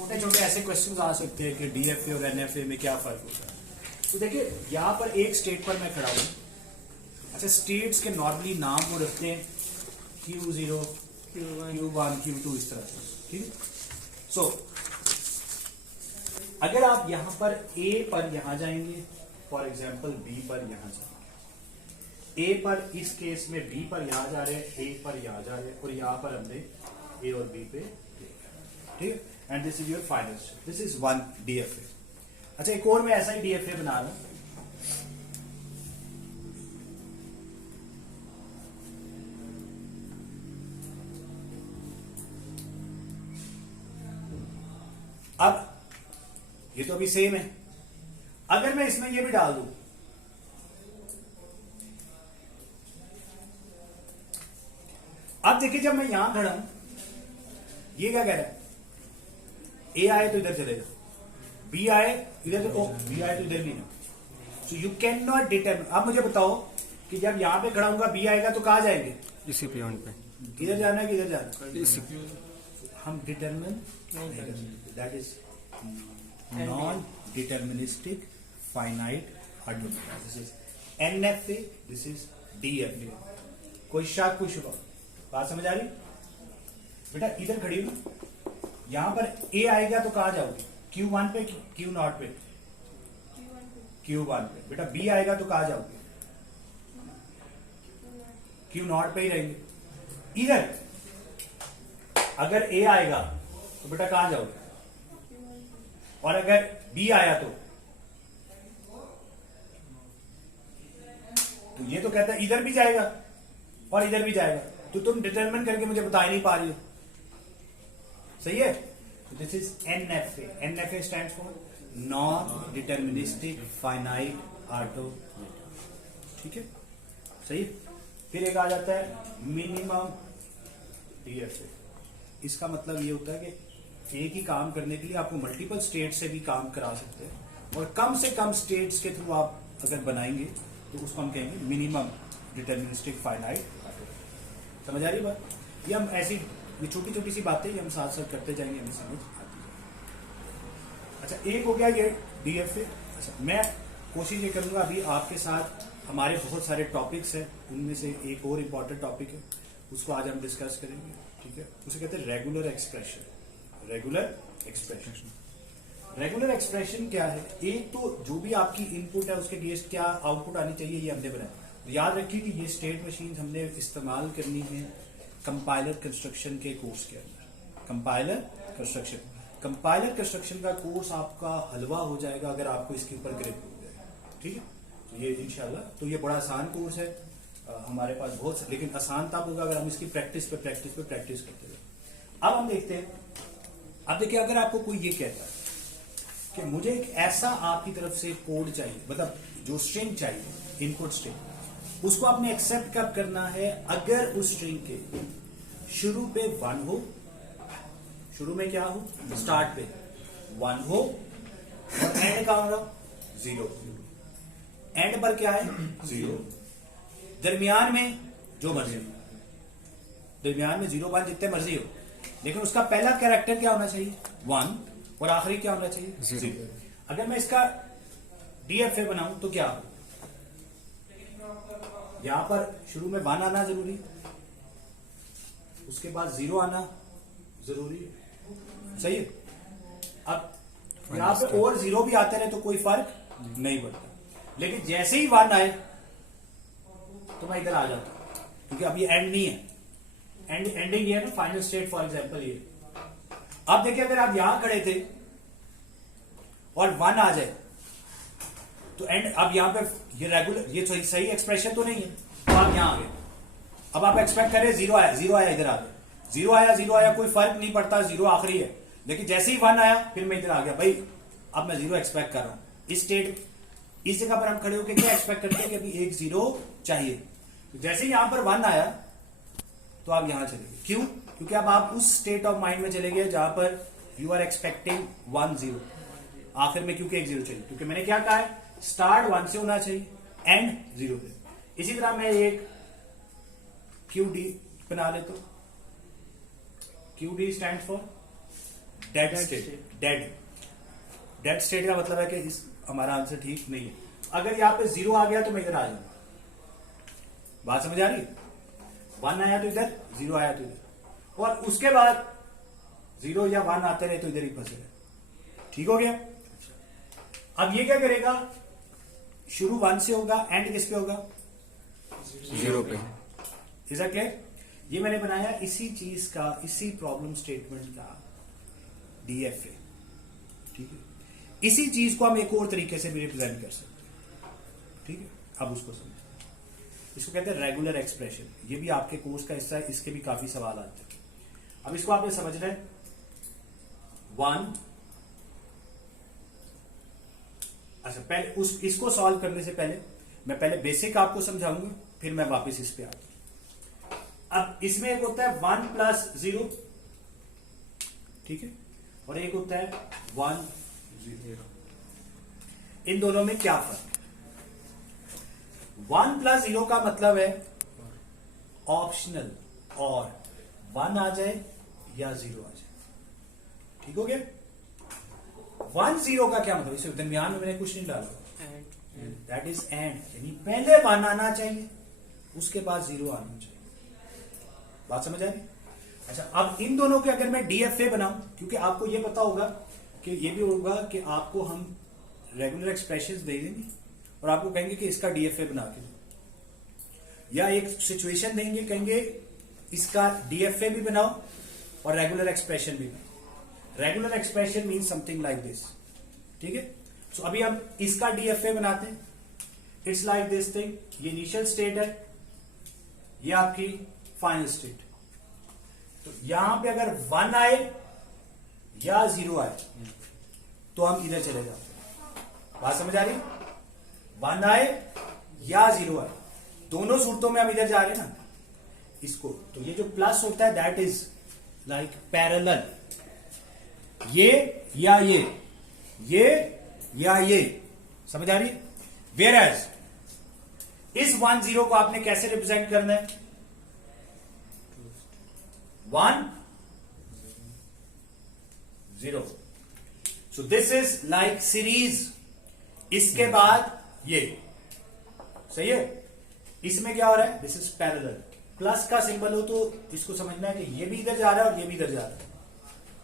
छोटे छोटे ऐसे क्वेश्चंस आ सकते हैं कि डीएफए और एनएफए में क्या फर्क होता है। तो देखिए यहाँ पर एक स्टेट पर मैं खड़ा हूँ। अच्छा, स्टेट्स के नॉर्मली नाम वो रखते हैं Q0, Q1, Q2 इस तरह से, ठीक है। सो अगर आप यहां पर A पर यहां जाएंगे, फॉर एग्जाम्पल B पर यहां जाएंगे, A पर इस केस में B पर यहां जा रहे हैं, A पर यहां जा रहे हैं, और यहां पर हमने A और B पे, ठीक है। And this is your final state, this is one DFA. अच्छा, एक और मैं ऐसा ही डीएफए बना रहा हूं। अब ये तो अभी सेम है। अगर मैं इसमें ये भी डाल दूं, अब देखिए जब मैं यहां खड़ा हूं, ये क्या कह रहा है, ए आए तो इधर चलेगा, बी आए इधर तो, बी आए तो इधर भी ना। So you can not determine. अब मुझे बताओ कि जब यहां पे खड़ा हूंगा बी आएगा तो कहां जाएंगे, इसी पॉइंट पे, इधर जाना है कि इधर जाना है, इसी हम determine, that is non deterministic finite automata. This is NFA, this is DFA. कोई शक, कोई शुबा? बात समझ आ रही बेटा? इधर खड़ी हूं ना, यहां पर ए आएगा तो कहां जाओगे, Q1 पे, Q0 पे, Q1 पे। बेटा बी आएगा तो कहां जाओगे, Q0 पे ही रहेंगे। इधर अगर ए आएगा तो बेटा कहां जाओगे, और अगर बी आया तो ये तो कहता है इधर भी जाएगा और इधर भी जाएगा, तो तुम डिटरमिन करके मुझे बता ही नहीं पा रही हो। सही है? This is NFA. NFA stands for non deterministic finite automata, ठीक है, सही है। फिर एक आ जाता है मिनिमम डीएफए। इसका मतलब ये होता है कि एक ही काम करने के लिए आपको मल्टीपल स्टेट से भी काम करा सकते हैं, और कम से कम स्टेट्स के थ्रू आप अगर बनाएंगे तो उसको हम कहेंगे मिनिमम डिटर्मिनिस्टिक फाइनाइट। समझ आ रही बात? ये हम ऐसी ये छोटी छोटी सी बातें हम साथ साथ करते जाएंगे, हमें समझ आती है। अच्छा, एक हो गया ये डीएफए। अच्छा, मैं कोशिश ये करूंगा अभी आपके साथ, हमारे बहुत सारे टॉपिक्स हैं, उनमें से एक और इम्पॉर्टेंट टॉपिक है, उसको आज हम डिस्कस करेंगे, ठीक है। उसे कहते हैं regular expression. Regular expression, regular expression क्या है? एक तो जो भी आपकी इनपुट है उसके अगेंस्ट क्या आउटपुट आनी चाहिए, ये हमने बनाया। तो याद रखिए कि ये स्टेट मशीन हमने इस्तेमाल करनी है कंपाइलर कंस्ट्रक्शन के कोर्स के अंदर। कंपाइलर कंस्ट्रक्शन का कोर्स आपका हलवा हो जाएगा अगर आपको इसके ऊपर ग्रिप हो जाएगा, ठीक है। तो ये इंशाल्लाह, तो ये बड़ा आसान कोर्स है हमारे पास बहुत, लेकिन आसान तब होगा अगर हम इसकी प्रैक्टिस करते हैं। अब हम देखते हैं, अब देखिए अगर आपको कोई ये कहता है कि मुझे एक ऐसा आपकी तरफ से कोड चाहिए, मतलब जो स्ट्रिंग चाहिए, इनपुट स्ट्रिंग, उसको आपने एक्सेप्ट कब करना है, अगर उस स्ट्रिंग के शुरू पे 1 हो, शुरू में क्या हो, स्टार्ट पे 1 हो, और एंड का होगा 0। एंड पर क्या है, 0। दरमियान में जो मर्जी हो, दरमियान में 0 1 जितने मर्जी हो, लेकिन उसका पहला कैरेक्टर क्या होना चाहिए, 1, और आखिरी क्या होना चाहिए, 0। अगर मैं इसका डीएफए बनाऊं तो क्या हो, यहां पर शुरू में 1 आना जरूरी, उसके बाद 0 आना जरूरी, सही है। अब यहां पे और 0 भी आते रहे तो कोई फर्क नहीं पड़ता, लेकिन जैसे ही 1 आए तो मैं इधर आ जाता हूं, क्योंकि अब ये एंड नहीं है, एंडिंग ये है ना, फाइनल स्टेट फॉर एग्जांपल ये। अब देखिए अगर आप यहां खड़े थे और 1 आ जाए तो एंड, अब यहां पे ये रेगुलर, ये सही एक्सप्रेशन तो नहीं है, तो आप यहां आ गए। अब आप एक्सपेक्ट करें 0 आया, 0 आया, इधर आ गए, 0 आया, कोई फर्क नहीं पड़ता, 0 आखिरी है। लेकिन जैसे ही 1 आया फिर मैं इधर आ गया, भाई अब मैं 0 एक्सपेक्ट कर रहा हूं। इस स्टेट, इस जगह पर हम खड़े होकर क्या एक्सपेक्ट करते हैं कि अभी एक 0 चाहिए। तो जैसे ही यहां पर 1 आया तो आप यहां चले गए, क्यों? क्योंकि अब आप उस स्टेट ऑफ माइंड में चले गए जहां पर यू आर एक्सपेक्टिंग 1 0, आखिर में क्योंकि एक 0 चाहिए, क्योंकि मैंने क्या कहा है, स्टार्ट 1 से होना चाहिए, एंड 0 से। इसी तरह मैं एक QD बना लेता हूं। QD stand for dead state. Dead state का मतलब है कि इस हमारा आंसर ठीक नहीं है। अगर यहाँ पे 0 आ गया तो मैं इधर आ जाऊंगा। बात समझ आ रही? 1 आया तो इधर, 0 आया तो इधर, और उसके बाद 0 या 1 आते रहे तो इधर ही फंसे रहे। ठीक हो गया? अब ये क्या करेगा, शुरू 1 से होगा, एंड किस पे होगा? 0 पे। Is that clear? ये मैंने बनाया इसी चीज का, इसी प्रॉब्लम स्टेटमेंट का डीएफए। ठीक है, इसी चीज को हम एक और तरीके से भी रिप्रेजेंट कर सकते हैं। ठीक है, अब उसको समझो। इसको कहते हैं रेगुलर एक्सप्रेशन। ये भी आपके कोर्स का हिस्सा है, इसके भी काफी सवाल आते हैं। अब इसको आपने समझना है। 1, अच्छा पहले इसको सॉल्व करने से पहले मैं पहले बेसिक आपको समझाऊंगा, फिर मैं वापस इस पे आता हूं। अब इसमें एक होता है 1 प्लस 0, ठीक है, और एक होता है 1 0। इन दोनों में क्या फर्क है? 1 प्लस 0 का मतलब है ऑप्शनल, और 1 आ जाए या 0 आ जाए। ठीक हो गया? 1 0 का क्या मतलब? इसे दरमियान में मैंने कुछ नहीं डाला, दैट इज एंड, यानी पहले 1 आना चाहिए, उसके बाद 0 आना चाहिए। बात समझ आ रही? अच्छा, अब इन दोनों के अगर मैं डीएफए बनाऊं, क्योंकि आपको यह पता होगा कि ये भी होगा कि आपको हम रेगुलर एक्सप्रेशंस दे देंगे और आपको कहेंगे कि इसका डीएफए बना के दो, या एक सिचुएशन देंगे, कहेंगे इसका डीएफए भी बनाओ और रेगुलर एक्सप्रेशन भी बनाओ। Regular expression mean something like this. ठीक है, सो अभी हम इसका डीएफए बनाते हैं। इट्स लाइक दिस थिंग, ये इनिशियल स्टेट है, ये आपकी फाइनल स्टेट। तो यहां पे अगर 1 आए या 0 आए तो हम इधर चले जाते हैं। बात समझ आ रही? 1 आए या 0 आए, दोनों सूरतों में हम इधर जा रहे हैं ना इसको। तो ये जो प्लस होता है दैट इज लाइक पैरेलल, ये या ये या ये, समझ आ रही? वेयर एज इस 1 0 को आपने कैसे रिप्रेजेंट करना है? 1 0। So this is like series, इसके बाद ये, सही है? इसमें क्या हो रहा है? This is parallel. प्लस का सिंबल हो तो इसको समझना है कि ये भी इधर जा रहा है और ये भी इधर जा रहा है।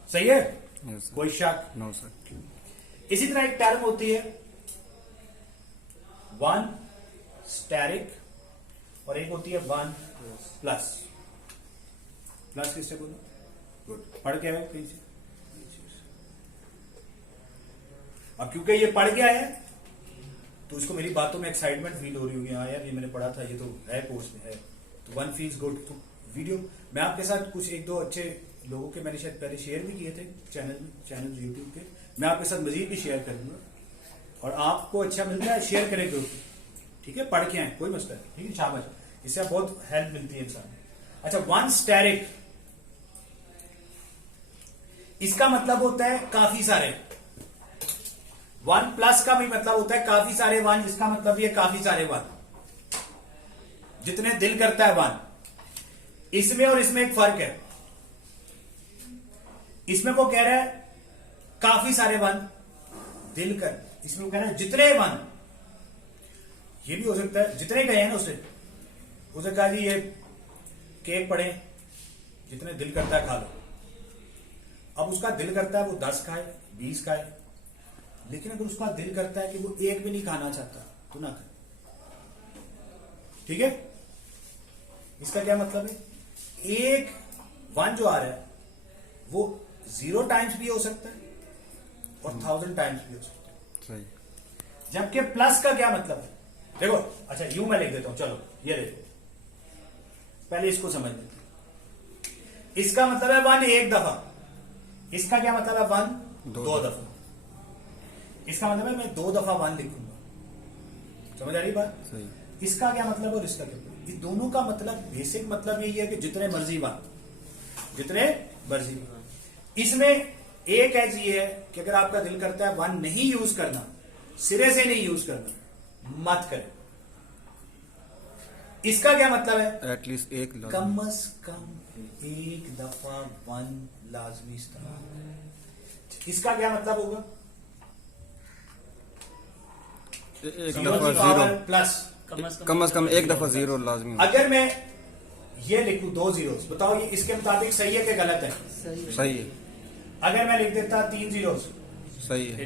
सही है? yes, कोई शक? No sir. इसी तरह एक टर्म होती है 1 स्टेरिक, और एक होती है 1 प्लस। प्लस किससे बोलो? गुड, पढ़ के आए कहीं से? अब क्योंकि ये पढ़ गया है तो इसको मेरी बातों में एक्साइटमेंट फील हो रही होगी, हाँ यार ये मैंने पढ़ा था, ये तो है कोर्स में है, तो 1 फील्स गुड। तो वीडियो मैं आपके साथ कुछ 1-2 अच्छे लोगों के मैंने शायद पहले शेयर भी किए थे चैनल यूट्यूब के, मैं आपके साथ मजीद भी शेयर करूंगा। और आपको अच्छा मिलता है शेयर करें ग्रुप, ठीक है? पढ़ के आए, कोई मसला नहीं, ठीक है? शाबाश, इससे बहुत हेल्प मिलती है इंसान। अच्छा, 1 स्टेरिक, इसका मतलब होता है काफी सारे। 1 प्लस का भी मतलब होता है काफी सारे 1, इसका मतलब ये काफी सारे 1, जितने दिल करता है 1। इसमें और इसमें एक फर्क है, इसमें वो कह रहा है काफी सारे 1 दिल कर, इसमें वो कह रहा है जितने 1। ये भी हो सकता है जितने गए हैं ना उसे कहा जी ये केक पड़े, जितने दिल करता है खा लो। अब उसका दिल करता है वो 10 खाए, 20 खाए, लेकिन अगर उसका दिल करता है कि वो एक भी नहीं खाना चाहता तो ना खाए। ठीक है? इसका क्या मतलब है? एक 1 जो आ रहा है वो 0 टाइम्स भी हो सकता है और 1000 टाइम्स भी हो सकता है। सही। जबकि प्लस का क्या मतलब है? देखो, अच्छा यूं मैं लिख देता हूं, चलो ये देखो, पहले इसको समझ लेते हैं। इसका मतलब है 1 एक दफा, इसका क्या मतलब है? 1 2 दफा। इसका मतलब है मैं 2 दफा 1 लिखूंगा। समझ आ रही बात? सही। इसका क्या मतलब और इसका क्या मतलब? इस दोनों का मतलब बेसिक मतलब यही है कि जितने मर्जी 1, जितने मर्जी 1। इसमें एक एज ये है कि अगर आपका दिल करता है 1 नहीं यूज करना, सिरे से नहीं यूज करना, मत करें। इसका क्या मतलब है? एटलीस्ट एक कम अज कम एक दफा 1 लाजमी इस्तेमाल करें। इसका क्या मतलब होगा? एक दफा जीरो प्लस कम से कम एक दफा जीरो लाजमी हो। अगर मैं ये लिखूं 2 जीरोस, बताओ ये इसके मुताबिक सही है कि गलत है? सही है। अगर मैं लिख देता 3 जीरोस, सही है।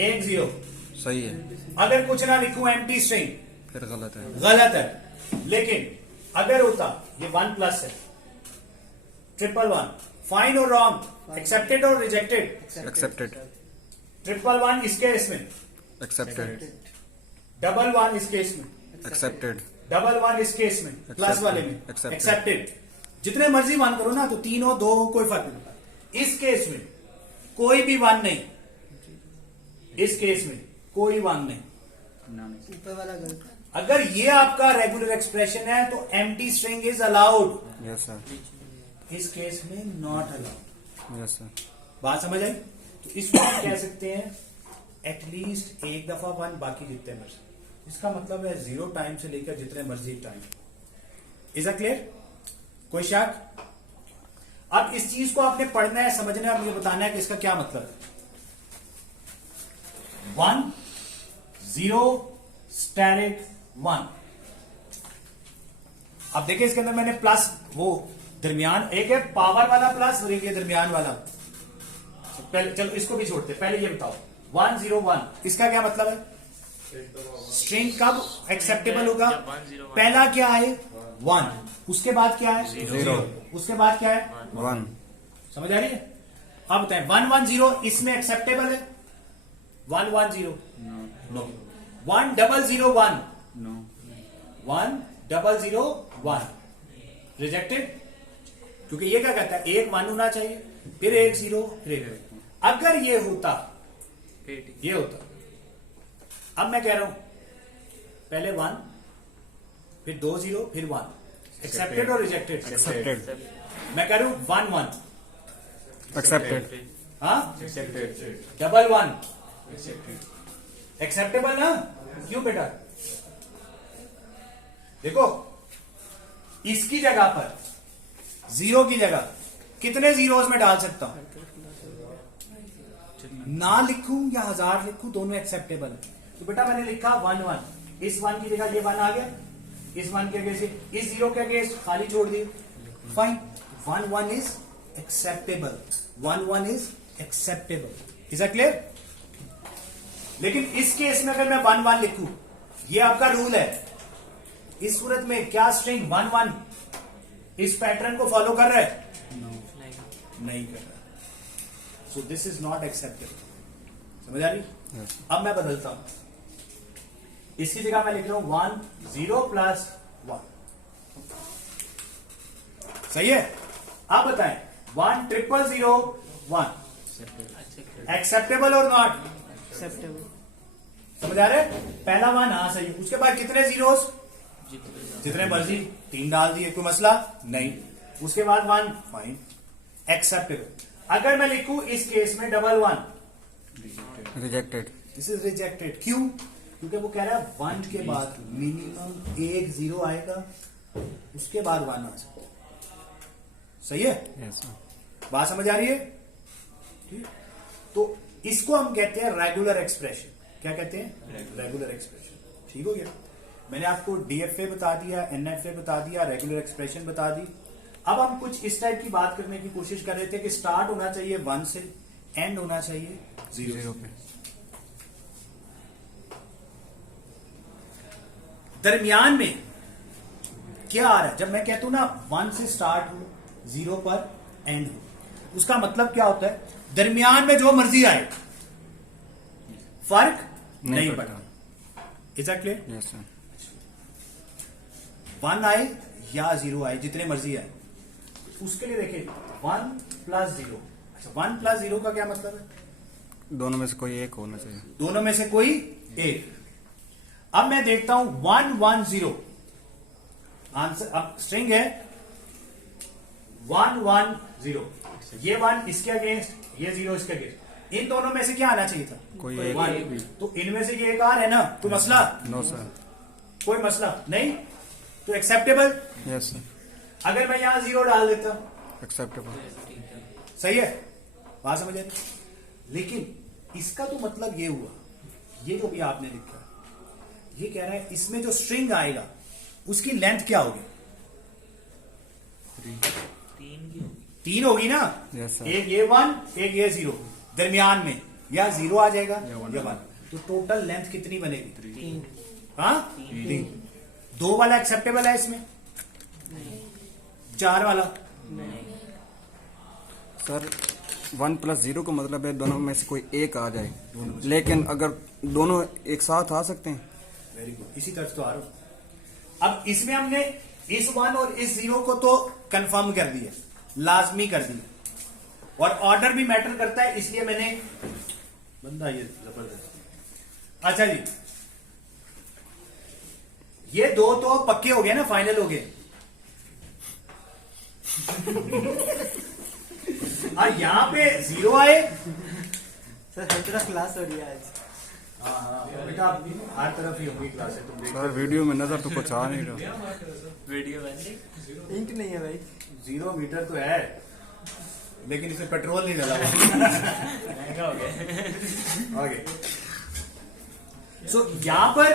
1 जीरो, सही है। अगर कुछ ना लिखूं एम्प्टी स्ट्रिंग, फिर गलत है। गलत है। लेकिन अगर होता ये 1 प्लस है, 111, फाइन और रॉन्ग, एक्सेप्टेड और रिजेक्टेड, एक्सेप्टेड। 111 इस केस में, एक्सेप्टेड। 11 इस केस में, एक्सेप्टेड। 11 इस केस में, प्लस वाले में Accepted. एक्सेप्टेड। जितने मर्जी 1 करो ना, तो 3 हो 2 हो कोई फर्क नहीं पड़ता। इस केस में कोई भी 1 नहीं, इस केस में कोई 1 नहीं। ऊपर वाला गलत है। अगर ये आपका रेगुलर एक्सप्रेशन है तो empty string is allowed, yes sir. इस केस में नॉट अलाउड। Yes sir. बात समझ आई? तो इसको हम कह सकते हैं एटलीस्ट एक दफा 1, बाकी जितने मर्जी। इसका मतलब है 0 टाइम से लेकर जितने मर्जी टाइम। Is a clear? कोई शक? अब इस चीज को आपने पढ़ना है, समझना है, मुझे बताना है कि इसका क्या मतलब है। 1 0 स्टैरिक 1। अब देखिए इसके अंदर मैंने प्लस, वो दरमियान एक है पावर वाला प्लस और एक है दरमियान वाला। पहले चलो इसको भी छोड़ते, पहले ये बताओ 1 0 1 इसका क्या मतलब है? स्ट्रिंग कब एक्सेप्टेबल होगा? पहला क्या है? 1, उसके बाद क्या है? 0, उसके बाद क्या है? 1। समझ आ रही है? अब बताएं 1 1 0 इसमें एक्सेप्टेबल है? 1 1 0 नो। 1 0 0 1 नो। 1 0 0 1 रिजेक्टेड। क्योंकि ये क्या कहता है? एक 1 होना चाहिए, फिर एक 0, फिर एक 1। अगर ये होता, ये होता, अब मैं कह रहा हूं पहले 1, फिर 2 0, फिर 1, एक्सेप्टेड और रिजेक्टेड? एक्सेप्टेड। मैं कह रहा हूं 1 1, एक्सेप्टेड। हाँ, 1 1 एक्सेप्टेबल ना? क्यों बेटा? देखो इसकी जगह पर 0 की जगह कितने जीरोस में डाल सकता हूं? ना लिखूं या 1000 लिखूं, दोनों एक्सेप्टेबल है। तो बेटा मैंने लिखा 1 1, इस 1 की जगह ये 1 आ गया, इस 1 के अगेंस्ट, इस 0 के अगेंस्ट खाली छोड़ दिए, fine. 1 1 is acceptable, 1 1 is acceptable. Is a clear? लेकिन इस केस में अगर मैं 1 1 लिखूं, ये आपका रूल है, इस सूरत में क्या स्ट्रिंग 1 1 इस पैटर्न को फॉलो कर रहा है? नहीं कर रहा। So this is not acceptable. समझ आ रही? Yes. अब मैं बदलता हूं, इसकी जगह मैं लिख रहा हूं 1 0 प्लस 1। सही है? आप बताएं 1 0 0 1 एक्सेप्टेबल और नॉट एक्सेप्टेबल। समझ आ रहे? पहला 1 हाँ सही है, उसके बाद कितने जीरोस? जितने मर्जी, 3 डाल दिए, कोई मसला नहीं। उसके बाद 1, फाइन, एक्सेप्टेबल। अगर मैं लिखूं इस केस में 1 1, रिजेक्टेड। This is rejected. क्यों? क्योंकि वो कह रहा है 1 के बाद मिनिमम एक 0 आएगा, उसके बाद 1 आ सकता है। सही है? Yes sir. बात समझ आ रही है? ठीक। तो इसको हम कहते हैं रेगुलर एक्सप्रेशन। क्या कहते हैं? Regular expression. ठीक हो गया? मैंने आपको डीएफए बता दिया, एनएफए बता दिया, रेगुलर एक्सप्रेशन बता दी। अब हम कुछ इस टाइप की बात करने की कोशिश कर रहे थे कि स्टार्ट होना चाहिए 1 से, एंड होना चाहिए 0 पे। दरमियान में क्या आ रहा है? जब मैं कहता हूं ना 1 से स्टार्ट हो, 0 पर एंड हो, उसका मतलब क्या होता है? दरमियान में जो मर्जी आए, फर्क नहीं पड़ता। Is that clear? Yes sir. 1 आए या 0 आए, जितने मर्जी आए, उसके लिए देखिए 1 प्लस 0। अच्छा, 1 प्लस 0 का क्या मतलब है? दोनों में से कोई एक होना चाहिए। दोनों में से कोई एक। अब मैं देखता हूं 1 1 0 आंसर। अब स्ट्रिंग है 1 1 0, ये 1 इसके अगेंस्ट, ये 0 इसके अगेंस्ट। इन दोनों में से क्या आना चाहिए था? कोई एक। 1। तो इनमें से ये एक आ रहा है ना, कोई मसला? No sir. कोई मसला नहीं, तो एक्सेप्टेबल। Yes sir. अगर मैं यहां 0 डाल देता, एक्सेप्टेबल। सही है? बात समझ आ रही? लेकिन इसका तो मतलब ये हुआ, ये जो भी आपने लिखा ये कह रहा है इसमें जो स्ट्रिंग आएगा उसकी लेंथ क्या होगी? 3 होगी ना। Yes, sir. एक ये 1 एक ये 0, दरमियान में या 0 आ जाएगा या one या 1, तो टोटल लेंथ कितनी बनेगी? 3 हाँ 3। 2 वाला एक्सेप्टेबल है इसमें? 4 वाला? सर 1 + 0 का मतलब है दोनों में से कोई एक आ जाए, लेकिन अगर दोनों एक साथ आ सकते हैं। वेरी गुड, इसी तरह तो आ रहा हूं। अब इसमें हमने इस 1 और इस 0 को तो कंफर्म कर दिया, लाजमी कर दिया, और ऑर्डर भी मैटर करता है, इसलिए मैंने बंदा ये जबरदस्त। अच्छा जी, ये 2 तो पक्के हो गए ना, फाइनल हो गए। और यहां पे 0 आए। सर हर तरफ क्लास हो रही है आज। हाँ बेटा, हर तरफ ही होगी क्लास है, तुम देख। सर वीडियो में नजर तो कुछ आ नहीं रहा। वीडियो बन इंक नहीं है भाई। 0 मीटर तो है, लेकिन इसमें पेट्रोल नहीं डाला। महंगा हो गया। ओके, सो यहां पर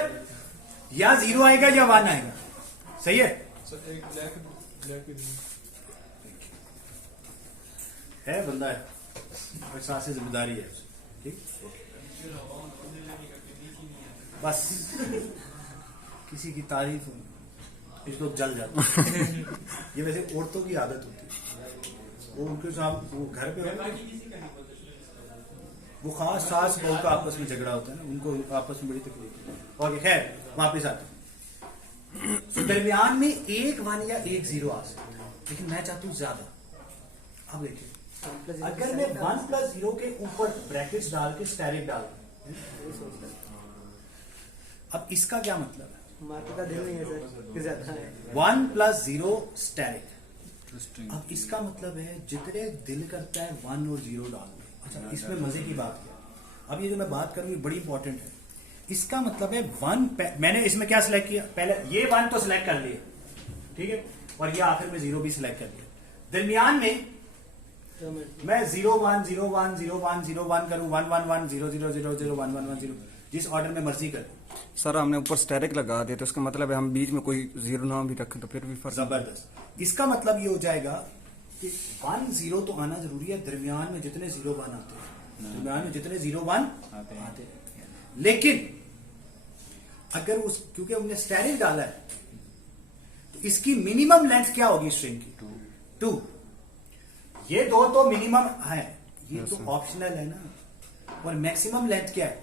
या 0 आएगा या 1 आएगा, सही है? है बंदा है, एहसास जिम्मेदारी है, ठीक। बस किसी की तारीफ इस लोग जल जाते हैं। ये वैसे औरतों की आदत होती है, वो उनके साथ वो घर पे हो, वो खास सास बहू का आपस में झगड़ा होता है ना, उनको आपस में बड़ी तकलीफ है। और खैर वापिस आते हैं, दरमियान में एक 1 या एक 0 आ सकता है, लेकिन मैं चाहता हूं ज्यादा। अब देखिए, अगर मैं 1 + 0 के ऊपर ब्रैकेट्स डाल के स्टेरिक डाल, अब इसका क्या मतलब है? मार्केट का दिल नहीं है सर कि ज्यादा है। 1 + 0 स्टेरिक। अब इसका मतलब है जितने दिल करता है 1 और 0 डाल दो। अच्छा, इसमें मजे की बात क्या, अब ये जो मैं बात करूंगी बड़ी इंपॉर्टेंट है। इसका मतलब है 1, मैंने इसमें क्या सिलेक्ट किया, पहले ये 1 तो सिलेक्ट कर लिए, ठीक है, और ये आखिर में 0 भी सिलेक्ट कर लिया। दरमियान में मैं 0 1 0 1 0 1 0 1 करूं, 1 1 1 0 0 0 0 1 1 1 0, जिस ऑर्डर में मर्जी कर। सर हमने ऊपर स्टैटिक लगा दिया, तो इसका मतलब है हम बीच में कोई 0 ना भी रखें तो फिर भी फर्क। जबरदस्त। इसका मतलब ये हो जाएगा कि 1 0 तो आना जरूरी है, दरमियान में जितने 0 1 आते हैं, दरमियान में जितने 0 1 आते हैं। लेकिन अगर उस, क्योंकि हमने स्टेरिक डाला है, तो इसकी मिनिमम लेंथ क्या होगी स्ट्रिंग की? 2। ये 2 तो मिनिमम है, ये तो ऑप्शनल है ना, और मैक्सिमम लेंथ क्या है?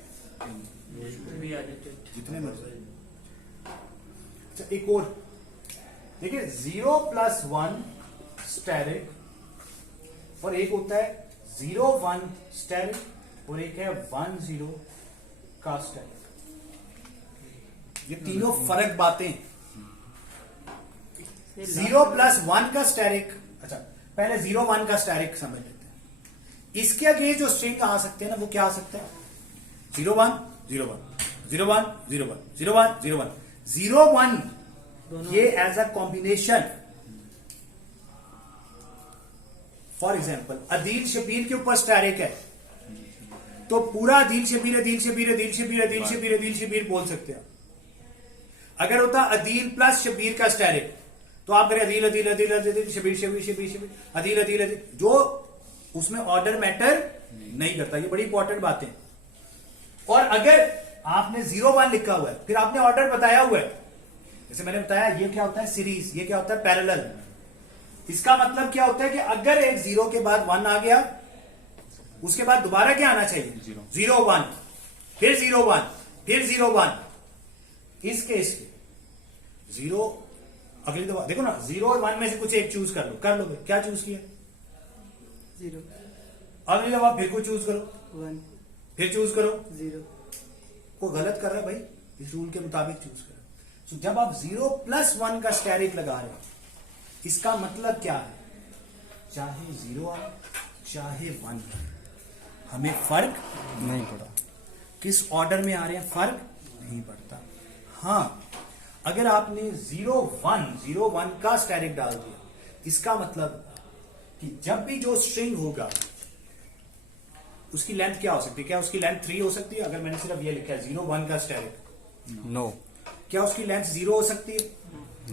जितने मर्जी। अच्छा, एक और देखिए, 0 + 1 स्टेरिक, और एक होता है 0 1 स्टेरिक, और एक है 1 0 का स्टेरिक। ये तीनों फर्क बातें। 0 + 1 का स्टेरिक, अच्छा पहले 0 1 का स्टेरिक समझ लेते हैं। इसके अगेंस्ट जो स्ट्रिंग आ सकते हैं ना, वो क्या आ सकता है? 0 1 0 1 0 1 0 1 0 1 0 1 0 1, ये as a combination. For example, Adeel Shabbir के ऊपर स्टेरिक है, तो पूरा अदील शबीर अदील शबीर अदील शबीर अदील शबीर अदील शबीर बोल सकते हैं। अगर होता अदील + शबीर का स्टेरिक, तो आप करें अदील अदील अदील अदील शबीर शबीर शबीर शबीर अदील अदील अदील, जो उसमें ऑर्डर मैटर नहीं करता। ये बड़ी इंपॉर्टेंट बात है। और अगर आपने 0 1 लिखा हुआ है, फिर आपने ऑर्डर बताया हुआ है, जैसे मैंने बताया ये क्या होता है सीरीज, ये क्या होता है पैरेलल। इसका मतलब क्या होता है कि अगर एक 0 के बाद 1 आ गया, उसके बाद दोबारा क्या आना चाहिए? 0 1, फिर 0 1, फिर 0 1। इस केस में 0, अगली दफा देखो ना, 0 और 1 में से कुछ एक चूज कर लो, कर लो। क्या चूज किया? 0 अगली दफा फिर कोई चूज करो, 1 फिर चूज करो। 0 को गलत कर रहा है भाई, इस रूल के मुताबिक चूज करो। तो जब आप 0 + 1 का स्टेरिक लगा रहे हो, इसका मतलब क्या है? चाहे 0 आए चाहे 1 आए, हमें फर्क नहीं पड़ा, किस ऑर्डर में आ रहे हैं फर्क नहीं पड़ता। हाँ, अगर आपने 0 1 का स्टेरिक डाल दिया, इसका मतलब कि जब भी जो स्ट्रिंग होगा उसकी लेंथ क्या हो सकती है? क्या उसकी लेंथ 3 हो सकती है? अगर मैंने सिर्फ ये लिखा है 0 1 का स्टेरिक, नो। क्या उसकी लेंथ 0 हो सकती है?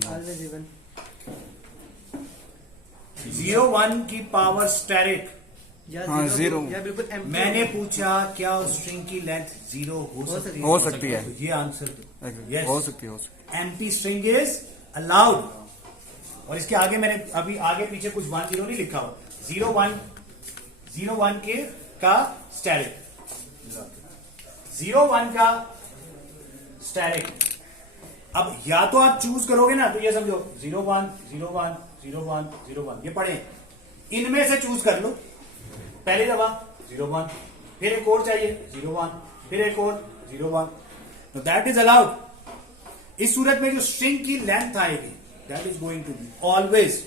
Always even. 0 1 की पावर स्टेरिक। या हाँ, zero। या बिल्कुल empty मैंने होगा। पूछा क्या उस स्ट्रिंग की लेंथ 0 हो सकती है? हो सकती है। तो ये आंसर दो। Yes. हो सकती है, हो सकती एम्प्टी स्ट्रिंग इज अलाउड। और इसके आगे मैंने अभी आगे पीछे कुछ 1 0 नहीं लिखा हो। 0 1 के का स्टैटिक, 0 1 का स्टैटिक। अब या तो आप चूज करोगे ना, तो ये समझो 0 1 0 1 0 1 0 1 ये पढ़े, इनमें से चूज कर लो। पहली दफा 0 1, फिर एक और चाहिए 0 1, फिर एक और 0 1, तो दैट इज अलाउड। इस सूरत में जो स्ट्रिंग की लेंथ आएगी that is going to be always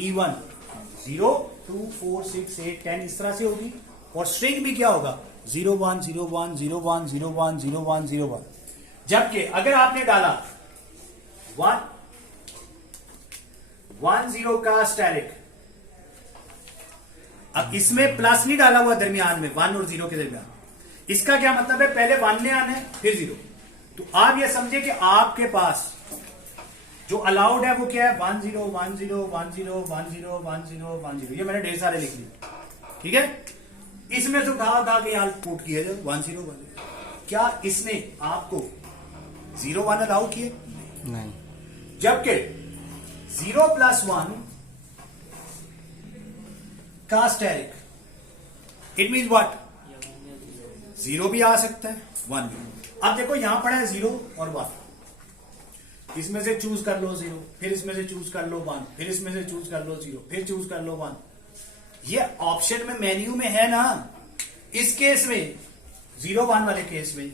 even. 0 2 4 6 8 10 इस तरह से होगी। और स्ट्रिंग भी क्या होगा? 0 1 0 1 0 1 0 1 0 1 0 1। जबकि अगर आपने डाला 1 0 का स्टैटिक, अब इसमें प्लस नहीं डाला हुआ दरमियान में, 1 और 0 के दरमियान, इसका क्या मतलब है? पहले 1 ले आना है फिर 0। तो आप ये समझे कि आपके पास जो अलाउड है वो क्या है? 1 0 1 0 1 0 1 0 1 0 1 0। ये मैंने ढेर सारे लिख लिए, ठीक है। इसमें से उठा के यहां पुट किया जाए 1 0 1 0। क्या इसने आपको 0 1 अलाउ किए? नहीं। जबकि 0 + 1 का स्टेरिक, इट मीन व्हाट? 0 भी आ सकता है 1 भी। अब देखो यहां पड़ा है 0 और 1, इसमें से चूज कर लो 0, फिर इसमें से चूज कर लो 1, फिर इसमें से चूज कर लो 0, फिर चूज कर लो 1। ये ऑप्शन में मेन्यू में है ना। इस केस में 0 1 वाले केस में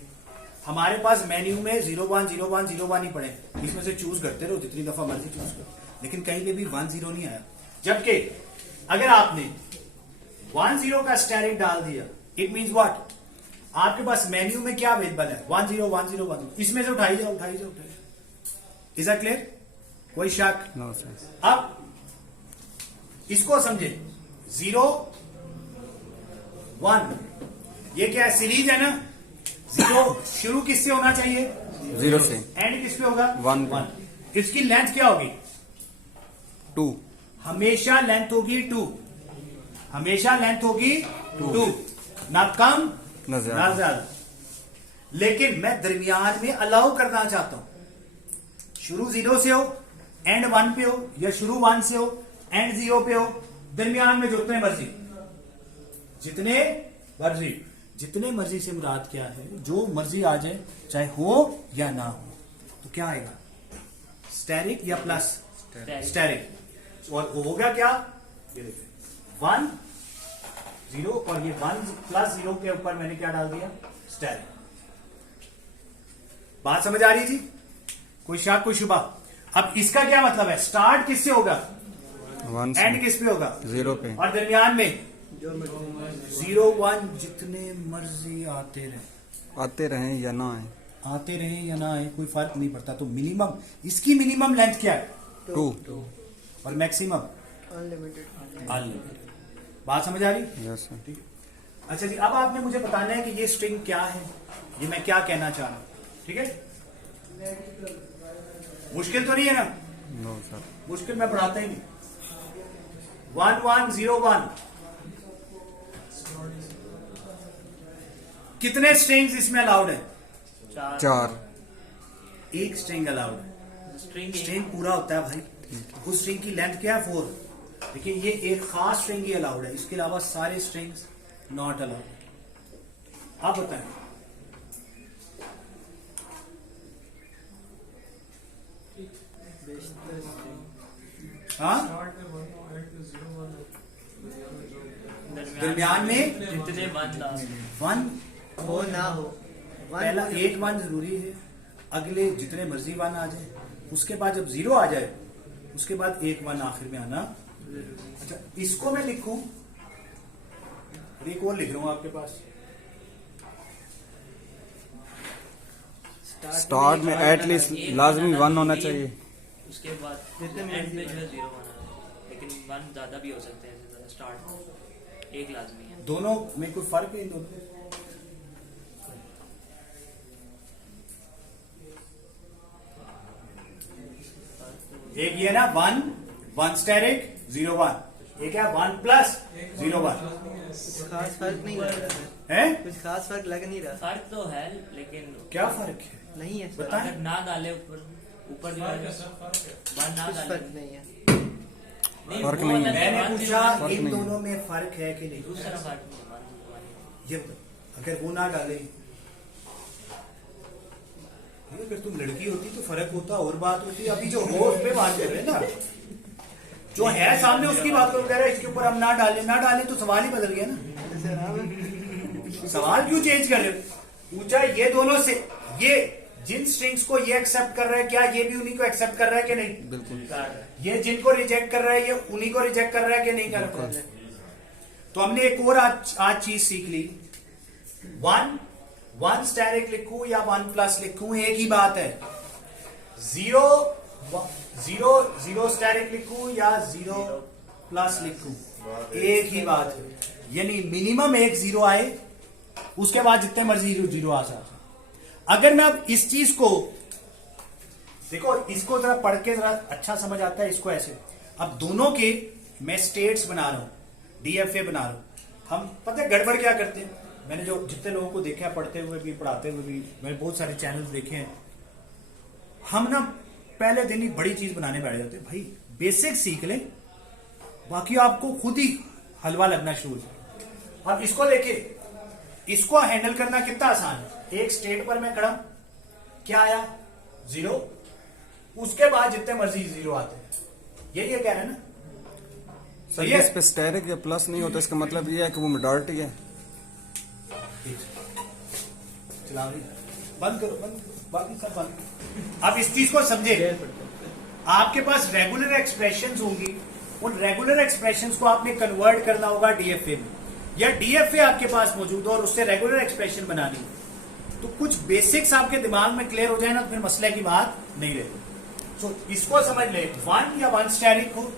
हमारे पास मेन्यू में 0 1 0 1 0 1 ही पड़े, इसमें से चूज करते रहो जितनी दफा मर्जी चूज करो, लेकिन कहीं पे भी 1 0 नहीं आया। जबकि अगर आपने 1 0 का स्टैटिक डाल दिया, इट मींस व्हाट? आपके पास मेन्यू में क्या अवेलेबल है? 1 0 1 0 1 0, इसमें से उठाई जाओ उठाई जाओ उठाई जाओ। Is that clear? कोई शक? No sir. अब इसको समझे, 0 1 ये क्या है? सीरीज है ना। 0 शुरू किससे होना चाहिए? 0 से। एंड किस पे होगा? 1 1। इसकी लेंथ क्या होगी? 2। हमेशा लेंथ होगी 2, हमेशा लेंथ होगी 2, ना कम ना ना ज्यादा। ज्यादा। लेकिन मैं दरमियान में अलाउ करना चाहता हूं। शुरू 0 से हो एंड 1 पे हो, या शुरू 1 से हो एंड 0 पे हो, दरमियान में जितने मर्जी, जितने मर्जी, जितने मर्जी से मुराद क्या है? जो मर्जी आ जाए, चाहे हो या ना हो। तो क्या आएगा? स्टेरिक या प्लस स्टेरिक। और होगा क्या? ये देखिए 1 0 और ये 1 + 0 के ऊपर मैंने क्या डाल दिया? स्टेरिक। बात समझ आ रही है जी? कोई शक कोई शुबा? अब इसका क्या मतलब है? स्टार्ट किससे होगा? 1 एंड से किस पे होगा? 0 पे। और दरमियान में जो मर्जी 0 1 जितने मर्जी आते रहे या ना आए। आते रहे या ना आए, कोई फर्क नहीं पड़ता। तो मिनिमम, इसकी मिनिमम लेंथ क्या है? 2। और मैक्सिमम अनलिमिटेड। अनलिमिटेड। बात समझ आ रही? Yes sir. ठीक है। अच्छा जी, अब आपने मुझे बताना है कि ये स्ट्रिंग क्या है, ये मैं क्या कहना चाह रहा हूं। ठीक है, मुश्किल तो नहीं है ना? No sir. मुश्किल मैं पढ़ाता ही नहीं। 1 1 0 1 कितने स्ट्रिंग्स इसमें अलाउड है? 4। एक स्ट्रिंग अलाउड है। स्ट्रिंग स्ट्रिंग पूरा होता है भाई, उस स्ट्रिंग की लेंथ क्या है? 4। लेकिन ये एक खास स्ट्रिंग ही अलाउड है, इसके अलावा सारे स्ट्रिंग्स नॉट अलाउड। आप बताएं। हाँ, दरमियान में जितने 1 लास्ट 1 हो ना हो पहला 8 1 जरूरी है, अगले जितने मर्जी 1 आ जाए, उसके बाद जब 0 आ जाए उसके बाद 1 1 आखिर में आना। अच्छा, इसको मैं लिखूं, एक और लिख रहा हूं आपके पास। स्टार्ट में एटलीस्ट लाजमी 1 होना चाहिए। उसके बाद जितने एंड मर्जी में जो है 0 बना है, लेकिन 1 ज्यादा भी हो सकते हैं। स्टार्ट 1 लाजमी है। दोनों में कोई फर्क है इन दोनों में? एक ये ना 1 स्टेरिक 0 1, एक है 1 प्लस 0 1 कुछ खास फर्क नहीं लग रहा है, है। कुछ खास फर्क लग नहीं रहा। फर्क तो है लेकिन क्या फर्क है नहीं है, बताएं। अगर ना डाले ऊपर ऊपर जो है वन ना कुछ डाले फर्क नहीं है। नहीं, फर्क वो नहीं है। अलग मैंने वन पूछा फर्क इन नहीं है। दोनों में फर्क है कि नहीं। दूसरा फर्क नहीं है, वन। ये अगर वो ना डाले, अगर तुम लड़की होती तो फर्क होता और बात होती। अभी जो हो उस पे बात कर रहे हैं ना, जो है सामने उसकी बात करो। कह रहे हैं इसके ऊपर हम ना डालें तो सवाल ही बदल गया ना। ऐसे आराम है। सवाल क्यों चेंज कर रहे हो? पूछा ये दोनों से, ये जिन स्ट्रिंग्स को ये एक्सेप्ट कर रहा है, क्या ये भी उन्हीं को एक्सेप्ट कर रहा है कि नहीं? बिल्कुल। ये जिनको रिजेक्ट कर रहा है, ये उन्हीं को रिजेक्ट कर रहा है कि नहीं कर रहा है? तो हमने एक और आज चीज सीख ली। 1 स्टेरिक लिखूं या 1 प्लस लिखूं, एक ही बात है। 0 स्टेरिक लिखूं या 0 प्लस लिखूं, एक ही बात है। यानी मिनिमम एक 0 आए, उसके बाद जितने मर्जी 0 आ सकते। अगर मैं अब इस चीज को देखो, इसको जरा पढ़ के जरा अच्छा समझ आता है इसको ऐसे। अब दोनों के मैं स्टेट्स बना रहा हूं, डीएफए बना रहा हूं। हम पता है गड़बड़ क्या करते हैं? मैंने जो जितने लोगों को देखा है पढ़ते हुए भी पढ़ाते हुए भी, मैंने बहुत सारे चैनल्स देखे हैं। हम ना पहले दिन ही बड़ी चीज बनाने बैठ जाते हैं। भाई बेसिक सीख ले, बाकी आपको खुद ही हलवा लगना शुरू हो। अब इसको देखिए, इसको हैंडल करना कितना आसान है। एक स्टेट पर मैं खड़ा हूं, क्या आया 0, उसके बाद जितने मर्जी 0 आते हैं। यही है, कह रहे हैं ना? सही है। इस पे स्टेरिक या प्लस नहीं होता, इसका मतलब ये है कि वो मेजॉरिटी है। चला रही, बंद करो, बाकी सब बंद करो। अब इस चीज को समझे। आपके पास रेगुलर एक्सप्रेशंस होंगी, उन रेगुलर एक्सप्रेशंस को आपने कन्वर्ट करना होगा डीएफए में, या डीएफए आपके पास मौजूद हो और उससे रेगुलर एक्सप्रेशन बनानी है। तो कुछ बेसिक्स आपके दिमाग में क्लियर हो जाए ना, तो फिर मसले की बात नहीं रहती। तो इसको समझ ले, 1 या 1 स्टेरिक हो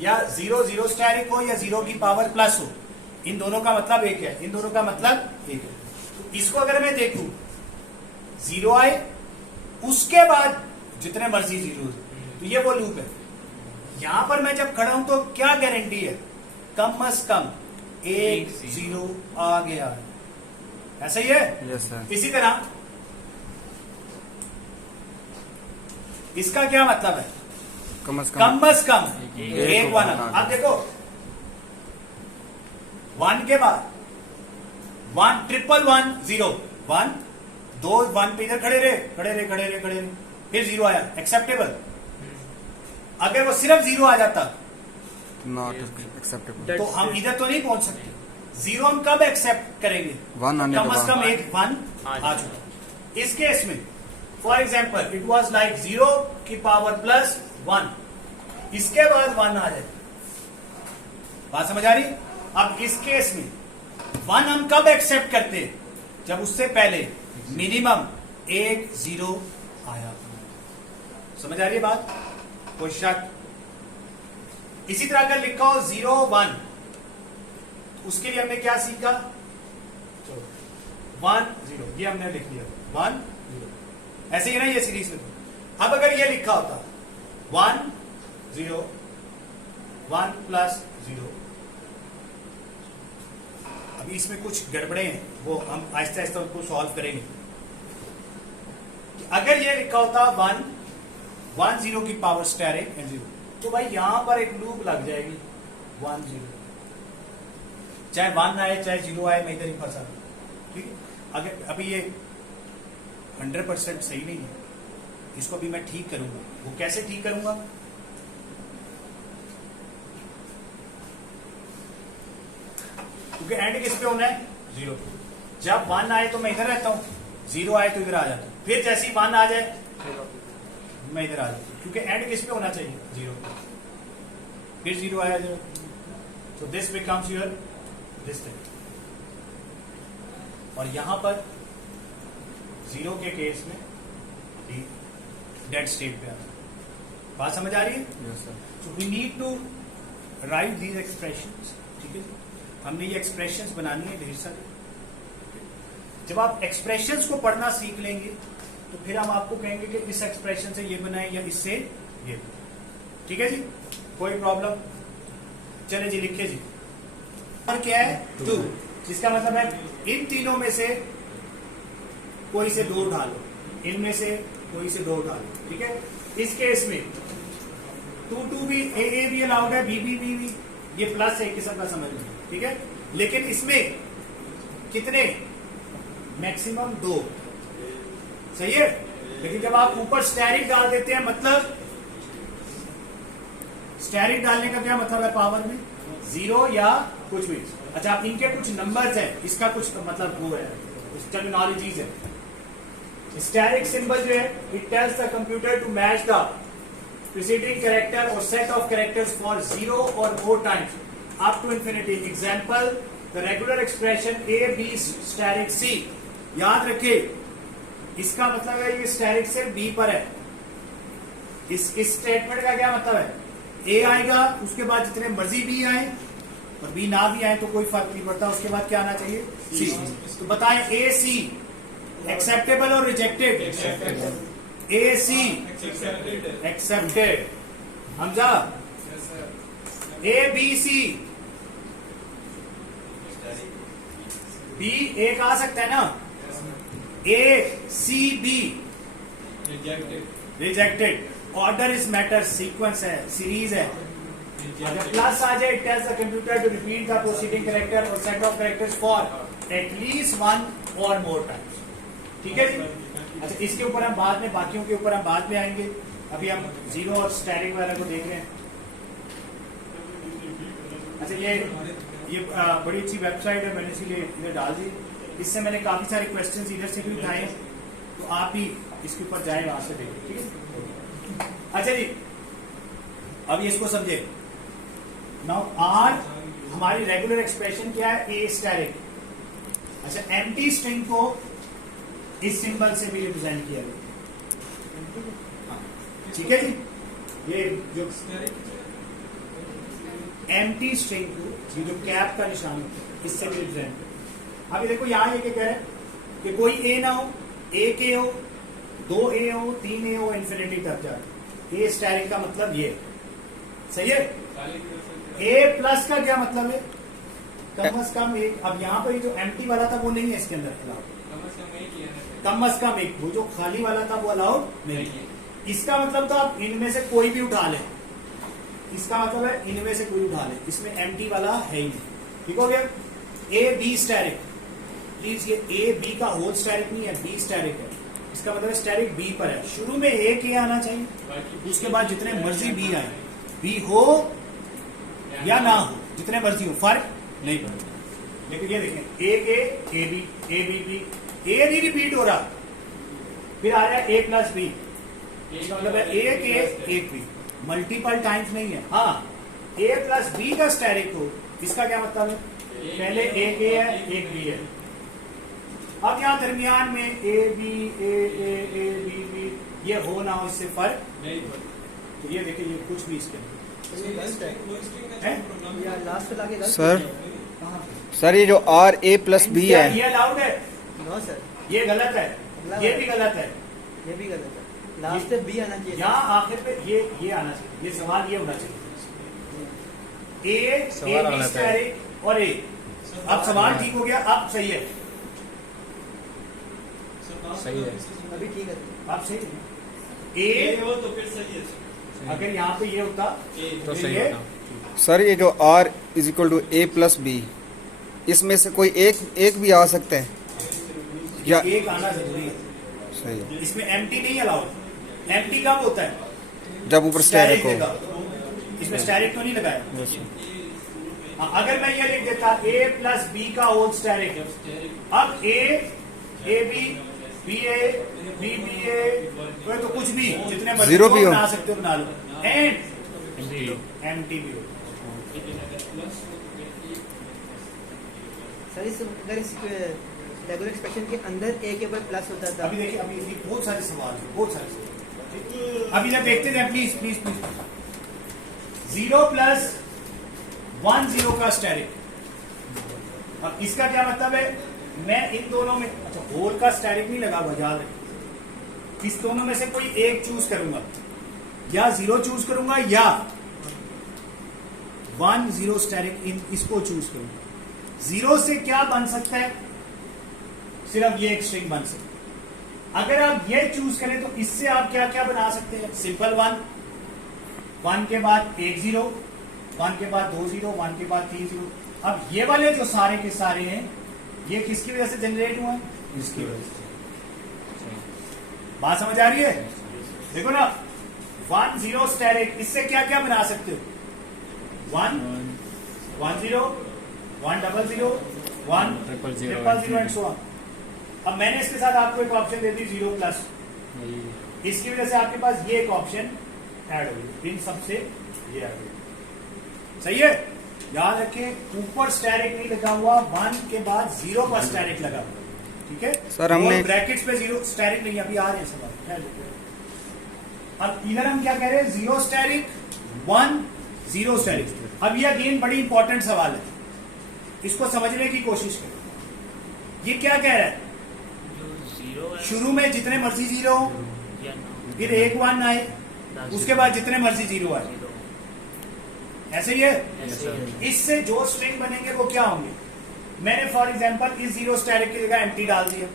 या 0 स्टेरिक हो या 0 की पावर प्लस हो, इन दोनों का मतलब एक है, इन दोनों का मतलब एक है। तो इसको अगर मैं देखूं, 0 आए, उसके बाद जितने मर्जी 0, तो ये वो लूप है। यहां पर मैं जब खड़ा हूं तो क्या गारंटी है? कम से कम एक 0 आ गया है। ऐसा ही है। Yes sir. इसी तरह इसका क्या मतलब है? कम से कम एक एक 1। आप देखो 1 के बाद 1 1 1 0 1 2 1 पे इधर खड़े रहे, फिर 0 आया, एक्सेप्टेबल। अगर वो सिर्फ 0 आ जाता नॉट एक्सेप्टेबल। तो हम इधर तो नहीं पहुंच सकते। 0 हम कब एक्सेप्ट करेंगे? 1 आने कम के से कम बाद। एक 1 आ चुका। इस केस में for example it was like 0 की पावर प्लस 1, इसके बाद 1 आ जाए। बात समझ आ रही? अब इस केस में 1 हम कब एक्सेप्ट करते? जब उससे पहले मिनिमम एक 0 आया। समझ आ रही है बात? कोई शक? इसी तरह अगर लिखा हो 0 1, उसके लिए हमने क्या सीखा? 1 0, ये हमने लिख लिया 1 0, ऐसे ही ना ये सीरीज में। अब अगर ये लिखा होता 1 0 1 प्लस 0, अभी इसमें कुछ गड़बड़े हैं, वो हम आहिस्ता आहिस्ता उनको सॉल्व करेंगे। अगर ये लिखा होता 1 1 0 की पावर स्टेरिक एंड 0, तो भाई यहां पर एक लूप लग जाएगी 1 0, चाहे 1 आए चाहे 0 आए, मैं इधर ही फंसा। ठीक है? अगर अभी ये 100% सही नहीं है, इसको भी मैं ठीक करूंगा। वो कैसे ठीक करूंगा? क्योंकि एंड किस पे होना है? 0 पे। जब 1 आए तो मैं इधर रहता हूं, 0 आए तो इधर आ जाता हूं, फिर जैसे ही 1 आ जाए मैं इधर आ जाता हूं, क्योंकि एंड किस पे होना चाहिए? 0 पे। फिर 0 आया 0, so this becomes your this thing। और यहां पर 0 के केस में डेड स्टेट पे आता है। बात समझ आ रही है? Yes sir. So we need to write these expressions। ठीक है? हमने ये एक्सप्रेशंस बनानी है ढेर सारी। जब आप एक्सप्रेशंस को पढ़ना सीख लेंगे तो फिर हम आपको कहेंगे कि इस एक्सप्रेशन से ये बनाए या इससे ये। ठीक है जी, कोई प्रॉब्लम? चले जी, लिखिए जी। और क्या है? 2, जिसका मतलब है इन तीनों में से कोई से 2 उठा लो, इनमें से कोई से 2 उठा लो। ठीक है, इस केस में 2 भी, ए भी अलाउड है, बी भी, ये प्लस है किस्म का समझ लो। ठीक है, लेकिन इसमें कितने? मैक्सिमम 2। सही है। लेकिन जब आप ऊपर स्टेरिक डाल देते हैं, मतलब स्टेरिक डालने का क्या मतलब है? पावर में 0 या कुछ भी। अच्छा, आप इनके कुछ नंबर्स हैं, इसका कुछ मतलब वो है, टर्मिनोलॉजीज है। स्टेरिक सिंबल जो है, it tells the computer to match the preceding character और सेट ऑफ कैरेक्टर्स फॉर 0 और more times up to infinity. Example, the regular expression A, B, steric C. याद रखिए, इसका मतलब है ये स्टेरिक से B पर है। इस स्टेटमेंट का क्या मतलब है? A आएगा, उसके बाद जितने मर्जी B आए और B ना भी आए तो कोई फर्क नहीं पड़ता, उसके बाद क्या आना चाहिए? C। तो बताएं, A, C एक्सेप्टेबल और rejected? A, C accepted. Hamza? A, B, C B एक आ सकता है ना? A, C, B rejected. Order is matter, sequence है, सीरीज है। अगर प्लस आ जाए, it tells the computer to repeat the proceeding character और set of characters for at least 1 और मोर टाइम्स। ठीक है जी। अच्छा, इसके ऊपर हम बाद में, बाकियों के ऊपर हम बाद में आएंगे। अभी हम 0 और स्टेरिक वगैरह को देख रहे हैं। अच्छा, ये बड़ी अच्छी वेबसाइट है, मैंने इसीलिए इधर डाल दी। इससे मैंने काफी सारे क्वेश्चंस इधर से भी उठाए, तो आप भी इसके ऊपर जाए, वहां से देखें। ठीक है। अच्छा जी, अब ये इसको समझे। नाउ आर हमारी रेगुलर एक्सप्रेशन क्या है? ए स्टेरिक। अच्छा, एम्प्टी स्ट्रिंग को इस सिंबल से भी रिप्रेजेंट किया गया। ठीक है जी। ये जो एम्प्टी स्ट्रिंग को, ये जो कैप का निशान है, इससे भी रिप्रेजेंट। अभी देखो यहाँ ये क्या कह रहा है कि कोई ए ना हो, एक ए हो, 2 ए हो, 3 ए हो, इन्फिनिटी तक जाए। ए स्टेरिक का मतलब ये। सही है। ए प्लस का क्या मतलब है? कम अज कम एक। अब यहाँ पर जो एम्प्टी वाला था वो नहीं है इसके अंदर अलाउड। कम अज कम एक, वो जो खाली वाला था वो अलाउड नहीं है। इसका मतलब था आप इनमें से कोई भी उठा ले। इसका मतलब है इनमें से कोई उठा ले, इसमें एम्प्टी वाला है ही नहीं। ठीक हो गया। ए बी स्टेरिक, प्लीज ये ए बी का होल स्टेरिक नहीं है, बी स्टेरिक है। इसका मतलब स्टेरिक बी पर है। शुरू में एक ए आना चाहिए, उसके बाद जितने मर्जी बी आए, बी हो या ना हो, जितने मर्जी हो, फर्क नहीं पड़ेगा। लेकिन ये देखें, एक A B, A B B, A नहीं रिपीट हो रहा, फिर आ रहा है ए प्लस बी। इसका मतलब है एक ए एक बी, मल्टीपल टाइम्स नहीं है। हाँ, ए प्लस बी का स्टेरिक हो, इसका क्या मतलब है? पहले एक ए है, एक बी है। अब यहाँ दरमियान में A B, A B B, ये हो ना हो, इससे फर्क नहीं। तो ये देखिए, ये कुछ भी इसके सर ये जो आर ए प्लस बी है, ये अलाउड है? नो सर, ये गलत है, ये भी गलत है, ये भी गलत है। लास्ट पे बी आना चाहिए। यहाँ आखिर पे ये आना चाहिए। ये सवाल ये होना चाहिए, ए बी स्टेरिक और ए। अब सवाल ठीक हो गया, अब सही है, सही है, अभी ठीक है। अब सही है। ए हो तो फिर सही है। अगर यहाँ पे ये होता तो सही होता। सर ये जो R is equal to A plus B, इसमें से कोई एक भी आ सकता है या एक आना जरूरी है। सही है। इसमें एम्प्टी नहीं अलाउड। एम्प्टी कब होता है? जब ऊपर स्टेरिक हो। इसमें स्टेरिक तो नहीं लगाया। अगर मैं ये लिख देता ए प्लस बी का होल स्टेरिक, अब A B, B A, B B A, तो कुछ भी जितने जीरो भी हो बना सकते हो बना लो, एंड एम्प्टी भी हो। सर अगर इस रेगुलर एक्सप्रेशन के अंदर ए के ऊपर प्लस होता था। अभी देखिए, अभी बहुत सारे सवाल हैं, बहुत सारे सवाल। अभी जब देखते थे, प्लीज प्लीज प्लीज, 0 + 1 0 का स्टेरिक, अब इसका क्या मतलब है, मैं इन दोनों में, अच्छा होल का स्टैटिक नहीं लगा हुआ, याद रखिए, इस दोनों में से कोई एक चूज करूंगा, या 0 चूज करूंगा या 1 0 स्टैटिक, इन इसको चूज करूंगा। 0 से क्या बन सकता है, सिर्फ ये एक स्ट्रिंग बन सकता है। अगर आप ये चूज करें तो इससे आप क्या क्या बना सकते हैं, सिंपल 1 के बाद एक 0, 1 के बाद 2 0, 1 के बाद 3 0। अब ये वाले जो सारे के सारे हैं, ये किसकी वजह से जनरेट हुआ, इसकी वजह से। बात समझ आ रही है, देखो ना, 1 0 स्टैटिक, इससे क्या क्या बना सकते हो, 1 1 0 1 0 0 1 0 0 एंड सो ऑन। अब मैंने इसके साथ आपको एक ऑप्शन दे दी 0 प्लस, इसकी वजह से आपके पास ये एक ऑप्शन ऐड होगी, इन सबसे ये ऐड होगी। सही है, याद रखें ऊपर स्टैटिक नहीं लगा हुआ, 1 के बाद 0 पर स्टैटिक लगा हुआ, ठीक है सर। हमने ब्रैकेट्स पे 0 स्टैटिक नहीं, अभी आ रहे हैं सवाल। अब इधर हम क्या कह रहे हैं, 0 स्टैटिक 1 0 स्टैटिक। अब ये अगेन बड़ी इंपॉर्टेंट सवाल है, इसको समझने की कोशिश करें। ये क्या कह रहा है, शुरू में जितने मर्जी 0 हो, फिर एक 1 आए, उसके बाद जितने मर्जी 0 आए, ऐसे ही है। इससे जो स्ट्रिंग बनेंगे वो क्या होंगे, मैंने फॉर एग्जांपल इस 0 स्टैटिक की जगह एम्प्टी डाल दिया,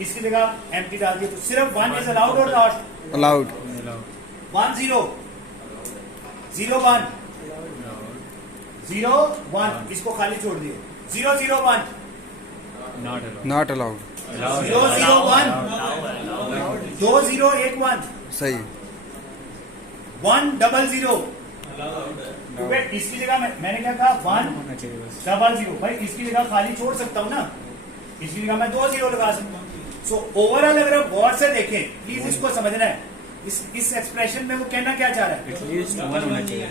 इसकी जगह एम्प्टी डाल दिया, तो सिर्फ 1 इज अलाउड और नॉट अलाउड। 1 0 0 1 0 1, इसको खाली छोड़ दिए, 0 0 1 नॉट अलाउड। 0 0 1 2 0 1 1 सही। 1 0 0। इसकी जगह मैंने क्या कहा, 1 0 0, भाई इसकी जगह खाली छोड़ सकता हूं ना, इसकी जगह मैं 2 0 लगा सकता हूं। सो ओवरऑल अगर आप गौर से देखें, प्लीज इसको समझना है, इस एक्सप्रेशन में वो कहना क्या चाह रहा है, एटलीस्ट 1 होना चाहिए।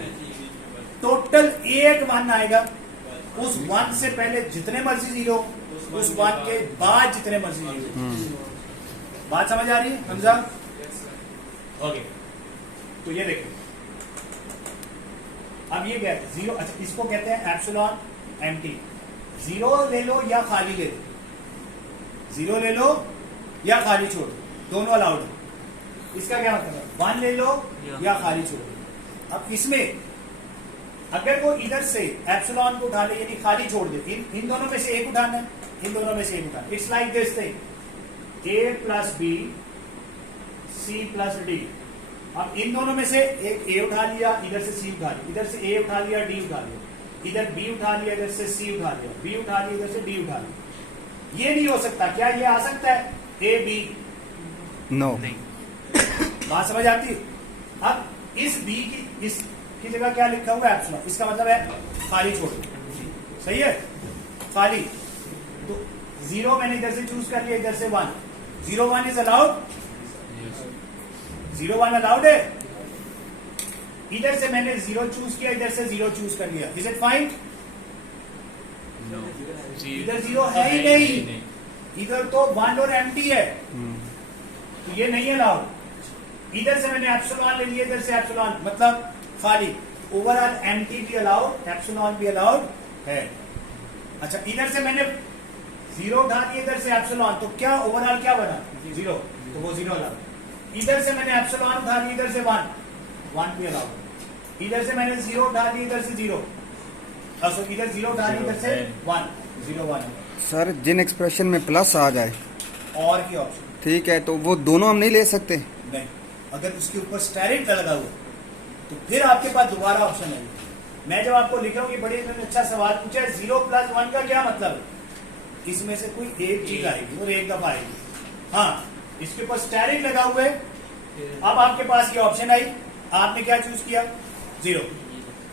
टोटल एक 1 आएगा, उस 1 से पहले जितने मर्जी 0, उस 1 के बाद जितने मर्जी 0। बात समझ आ रही है हमजा? ओके, तो ये देखो, अब ये क्या है, 0, अच्छा इसको कहते हैं एप्सिलॉन एम्प्टी। 0 ले लो या खाली ले लो, 0 ले लो या खाली छोड़ दो, दोनों अलाउड है। इसका क्या मतलब है, 1 ले लो या खाली छोड़ दो। अब इसमें अगर वो इधर से एप्सिलॉन को उठा ले, यानी खाली छोड़ दे, इन दोनों में से एक उठाना है, इन दोनों में से एक उठाना। It's like this thing, A plus B C plus D. अब इन दोनों में से एक A उठा लिया, इधर से C उठा लिया, इधर से A उठा लिया, D उठा लिया, इधर B उठा लिया, इधर से C उठा लिया, B उठा लिया, इधर से D उठा लिया। ये नहीं हो सकता, क्या ये आ सकता है, A B? नो। बात समझ आती है? अब इस B की जगह क्या लिखा हुआ है, एप्सिलॉन, इसका मतलब है खाली छोड़ दो। सही है, खाली। तो 0 मैंने इधर से चूज कर लिया, इधर से 1, 0 1 इज अलाउड, 0 1 अलाउड है। इधर से मैंने 0 चूज किया, इधर से 0 चूज कर लिया, इज इट फाइन? इधर 0 है ही नहीं, इधर तो 1 और एम्प्टी है, तो ये नहीं अलाउड। इधर से मैंने एप्सिलॉन ले लिया, इधर से एप्सिलॉन, मतलब खाली। ओवरऑल एम्प्टी भी अलाउड, एप्सिलॉन भी अलाउड है। अच्छा, इधर से मैंने 0 उठा दिया, इधर से एप्सिलॉन, तो क्या ओवरऑल क्या बना, 0, तो वो 0 अलाउड। इधर से मैंने एप्सिलॉन उठा दिया, इधर से 1 भी अलाउड। इधर से मैंने 0 उठा दिया, इधर से 0, इधर 0 उठा दिया, इधर से 1 0 1। सर जिन एक्सप्रेशन में प्लस आ जाए और की ऑप्शन ठीक है, तो वो दोनों हम नहीं ले सकते। नहीं, अगर उसके ऊपर स्टेरिक लगा हुआ तो फिर आपके पास दोबारा ऑप्शन है। मैं जब आपको लिखा हूँ, बड़े अच्छा सवाल पूछा है, 0 + 1 का क्या मतलब है, इसमें से कोई एक चीज आएगी और एक दफा आएगी। हाँ, इसके ऊपर स्टेरिक लगा हुआ है। अब आपके पास ये ऑप्शन आई, आपने क्या चूज किया, 0,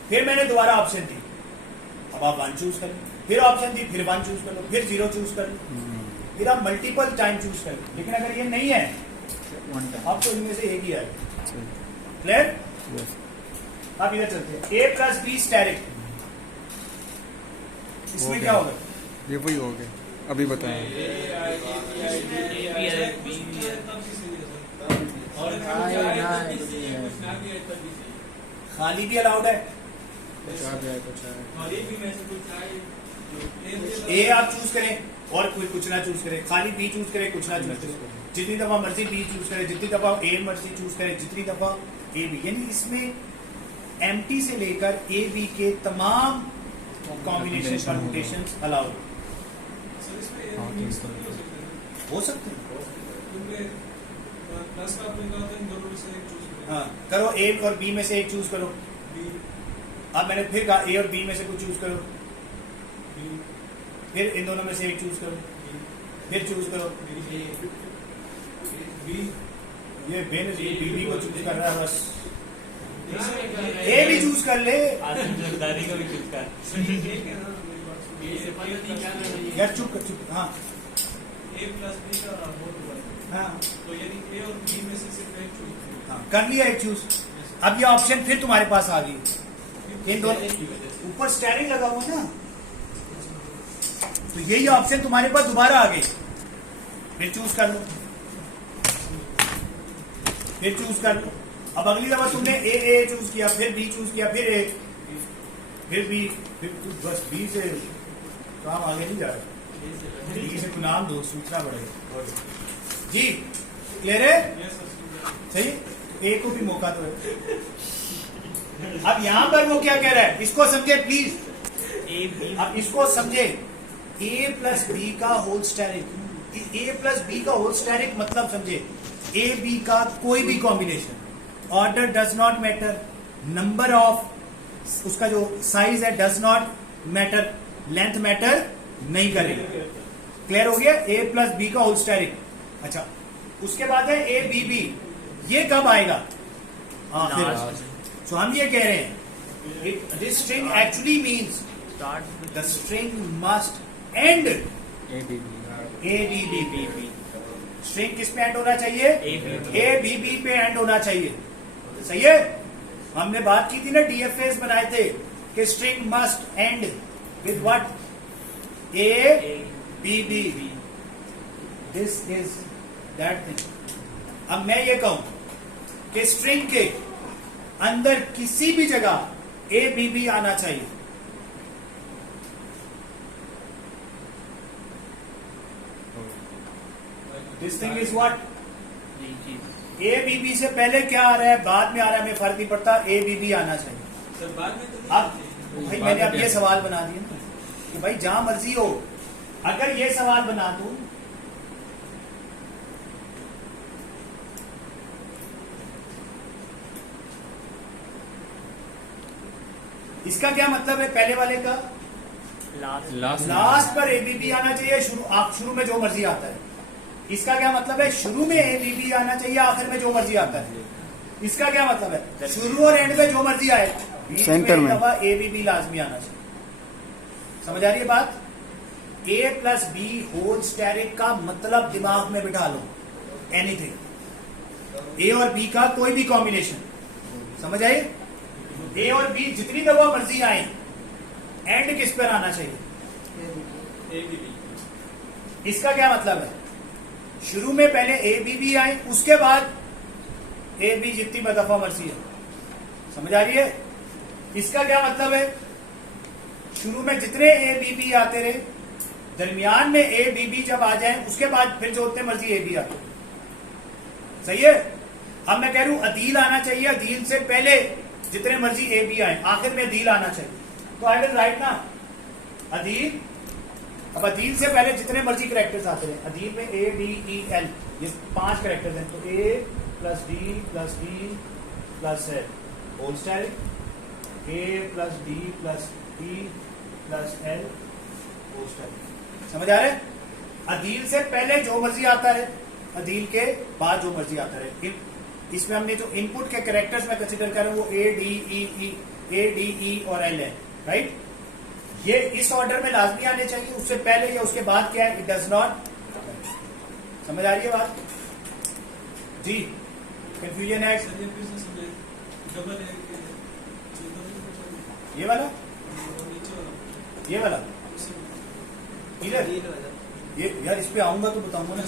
फिर मैंने दोबारा ऑप्शन दी, अब आप 1 चूज कर लो, फिर ऑप्शन दी, फिर 1 चूज कर लो, फिर 0 चूज कर लो, फिर आप मल्टीपल टाइम चूज कर लो। लेकिन अगर ये नहीं है, अब तो इनमें से एक ही आएगा। क्लियर? अब इधर चलते हैं, A + B स्टेरिक, इसमें क्या होगा, ये वही हो गया, अभी बताएं। खाली भी अलाउड है, ए आप चूज करें और कोई कुछ ना चूज करें, खाली बी चूज करें, कुछ ना चूज करें, जितनी दफा मर्जी बी चूज करें, जितनी दफा ए मर्जी चूज करें, जितनी दफा ए बी, यानी इसमें एम्प्टी से लेकर ए बी के तमाम कॉम्बिनेशन परम्यूटेशन अलाउड हो सकते हैं। हाँ करो, ए और बी में से एक चूज करो। अब मैंने फिर कहा ए और बी में से कुछ चूज करो, फिर इन दोनों में से एक चूज करो, फिर चूज करो ये बेन बी बी को चूज कर रहा है बस। ए भी चूज कर ले यार, चुप कर चुप। हाँ हाँ हाँ कर लिया एक चूज। अब ये ऑप्शन फिर तुम्हारे पास आ गई, इन दोनों ऊपर स्टेयरिंग लगा हुआ ना, तो यही ऑप्शन तुम्हारे पास दोबारा आ गई, फिर चूज कर लो, फिर चूज कर लो। अब अगली दफा तुमने ए चूज किया, फिर बी चूज किया, फिर ए, फिर बी, फिर बस बी से काम आगे नहीं जा रहा, बी से नाम दो, सूचना पड़ेगा जी। क्लियर है? सही, ए को भी मौका दो। अब यहां पर वो क्या कह रहा है, इसको समझे प्लीज। अब इसको समझे, ए प्लस बी का whole asterisk, A plus B का होल स्टेरिक मतलब समझे ए बी का कोई भी combination, order does not matter, number of उसका जो साइज है does not matter, length matter नहीं करेगा। क्लियर हो गया? ए प्लस बी का होल स्टेरिक। अच्छा, उसके बाद है ए बी बी, ये कब आएगा? हाँ फिर तो हम ये कह रहे हैं this string actually means the string must end A B B. String किस पे एंड होना चाहिए? ए बी बी पे एंड होना चाहिए। सही है? हमने बात की थी ना, डीएफएस बनाए थे कि string must end with what? A B B. This is that thing. अब मैं ये कहूं कि स्ट्रिंग के अंदर किसी भी जगह ए बी बी आना चाहिए। This thing is what? A B B से पहले क्या आ रहा है, बाद में आ रहा है, हमें फर्क नहीं पड़ता, ए बी बी आना चाहिए। अब भाई मैंने अब ये सवाल बना दिया ना कि भाई जहां मर्जी हो, अगर ये सवाल बना दूं इसका क्या मतलब है? पहले वाले का लास्ट पर एबीबी आना चाहिए, शुरू में जो मर्जी आता है। इसका क्या मतलब है? शुरू में एबीबी आना चाहिए, आखिर में जो मर्जी आता है। इसका क्या मतलब है? शुरू और एंड में जो मर्जी आए, सेंटर में एबीबी लाजमी आना चाहिए। समझ आ रही है बात? ए प्लस बी होल स्टेरिक का मतलब दिमाग में बिठा लो, एनीथिंग, ए और बी का कोई भी कॉम्बिनेशन। समझ आई? ए और बी जितनी दफा मर्जी आए, एंड किस पर आना चाहिए? इसका क्या मतलब है? शुरू में पहले ए बी बी आए, उसके बाद ए बी जितनी दफा मर्जी है। समझ आ रही है? इसका क्या मतलब है? शुरू में जितने ए बी बी आते रहे, दरमियान में ए बी बी जब आ जाए, उसके बाद फिर जो उतने मर्जी ए बी आते। सही है? अब मैं कह रहा हूं अदील आना चाहिए, अदील से पहले जितने मर्जी ए बी आए, आखिर में अदील आना चाहिए। तो आई विल राइट ना अदील। अब अदील से पहले जितने मर्जी कैरेक्टर्स आते रहे, अदील में ए बी ई एल, ये 5 कैरेक्टर्स हैं, तो A plus D plus B plus whole asterisk, A plus D plus B plus L whole asterisk. समझ आ रहे? अदील से पहले जो मर्जी आता रहे, अदील के बाद जो मर्जी आता रहे। इसमें हमने जो इनपुट के कैरेक्टर्स में कंसीडर करें वो ए डी ई और एल है, राइट? ये इस ऑर्डर में लाजमी आने चाहिए, उससे पहले या उसके बाद क्या है? It does not. समझ आ रही है बात जी? कंफ्यूजन है? ये वाला, ये वाला इधर, ये यार इस पे आऊंगा तो बताऊंगा ना।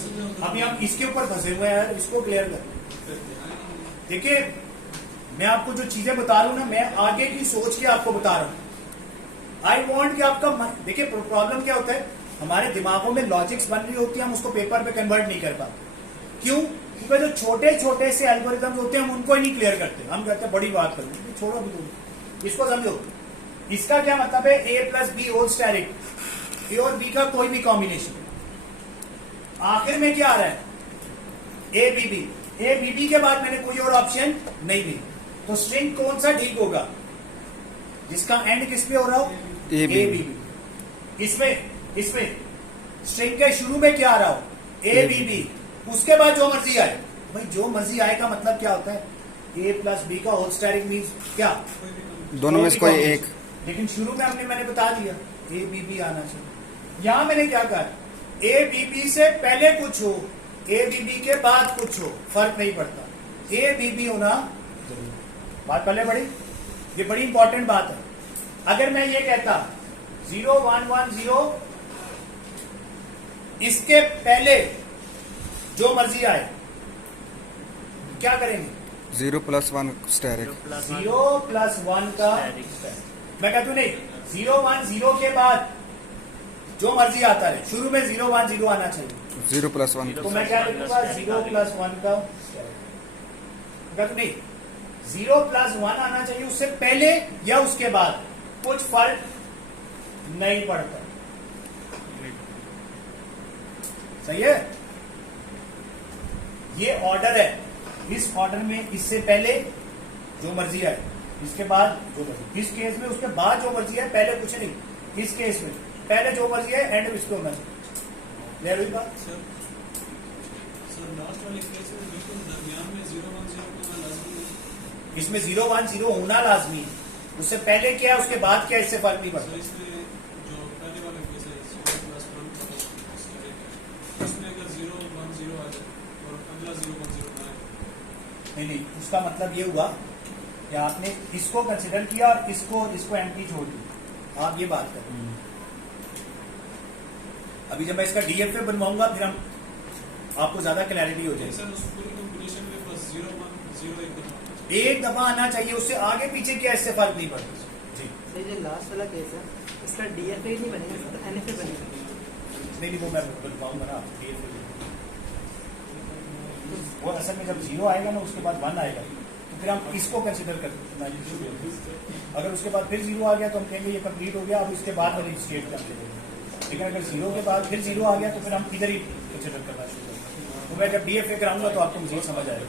अभी हम इसके ऊपर फंसे हुए हैं यार, इसको क्लियर कर। देखिए, मैं आपको जो चीजें बता रहा हूं ना, मैं आगे की सोच के आपको बता रहा हूं। आई वॉन्ट कि आपका देखिए प्रॉब्लम क्या होता है, हमारे दिमागों में लॉजिक्स बन रही होती है, हम उसको पेपर पे कन्वर्ट नहीं कर पाते। क्यों? क्योंकि जो छोटे छोटे से एल्गोरिथम्स होते हैं हम उनको ही नहीं क्लियर करते, हम कहते हैं बड़ी बात करो, छोड़ो भी दो। इसको समझो, इसका क्या मतलब है, ए प्लस बी होल स्टेरिक, ए और बी का कोई भी कॉम्बिनेशन, आखिर में क्या आ रहा है, A B B, A B B के बाद मैंने कोई और ऑप्शन नहीं दी, तो स्ट्रिंग कौन सा ठीक होगा, जिसका एंड किस पे हो रहा हो, ए बी बी। इसमें स्ट्रिंग के शुरू में क्या आ रहा हो, ए बी बी, उसके बाद जो मर्जी आए। भाई जो मर्जी आए का मतलब क्या होता है, ए प्लस बी का होल स्टेरिक मीन्स क्या, दोनों में से कोई एक। लेकिन शुरू में मैंने बता दिया ए बी बी आना चाहिए। यहां मैंने क्या कहा, ए बी बी से पहले कुछ हो, ए बी बी के बाद कुछ हो, फर्क नहीं पड़ता, ए बी बी होना जरूरी। बात पहले बड़ी, ये बड़ी इंपॉर्टेंट बात है। अगर मैं ये कहता 0 1 1 0, इसके पहले जो मर्जी आए, क्या करेंगे, 0 + 1 स्टेरिक। 0 + 1 का मैं कहता हूं नहीं, 0 1 0 के बाद जो मर्जी आता है, शुरू में 0 1 0 आना चाहिए, 0 + 1। तो मैं क्या लिखूंगा, 0 + 1 का नहीं, 0 + 1 आना चाहिए, उससे पहले या उसके बाद कुछ फर्क नहीं पड़ता। सही है, ये ऑर्डर है, इस ऑर्डर में इससे पहले जो मर्जी आए, इसके बाद जो मर्जी, इस केस में उसके बाद जो मर्जी है, पहले कुछ नहीं, इस केस में पहले जो मर्जी है एंड इसको होना चाहिए। ले रही बात, लास्ट वाले केस में बिल्कुल दरमियान में 0 1 0 होना लाजमी है। इसमें 0 1 0 होना लाजमी है, उससे पहले क्या है उसके बाद क्या, इससे फर्क नहीं तो पड़ता। इसमें जो पहले वाला केस है 0 + 1 उसमें अगर 0 1 0 आ जाए और अगला 0 1 0 ना आए, नहीं, उसका मतलब ये हुआ कि आपने इसको कंसिडर किया और इसको एम्प्टी छोड़ दिया, आप ये बात कर रहे हैं। अभी जब मैं इसका डीएफए बनवाऊंगा फिर हम आपको ज्यादा क्लैरिटी हो जाएगी। सर उस पूरी कॉम्बिनेशन में बस 0 1 0 एक दफा आना चाहिए, उससे आगे पीछे क्या, इससे फर्क नहीं पड़ता जी। सर जो लास्ट वाला केस है, इसका डीएफए नहीं बनेगा, इसका एनएफए बनेगा। नहीं वो मैं बनवाऊंगा ना DFA। वो असल में जब 0 आएगा ना, उसके बाद 1 आएगा, तो फिर हम इसको कंसिडर करना शुरू होगा। अगर उसके बाद फिर 0 आ गया तो हम कहेंगे ये कंप्लीट हो गया, अब इसके बाद वाली स्टेट कर लेंगे। लेकिन अगर 0 के बाद फिर 0 आ गया तो फिर हम इधर ही कंसिडर करना शुरू करेंगे। तो मैं जब DFA कराऊंगा तो आपको मजीद समझ आएगा।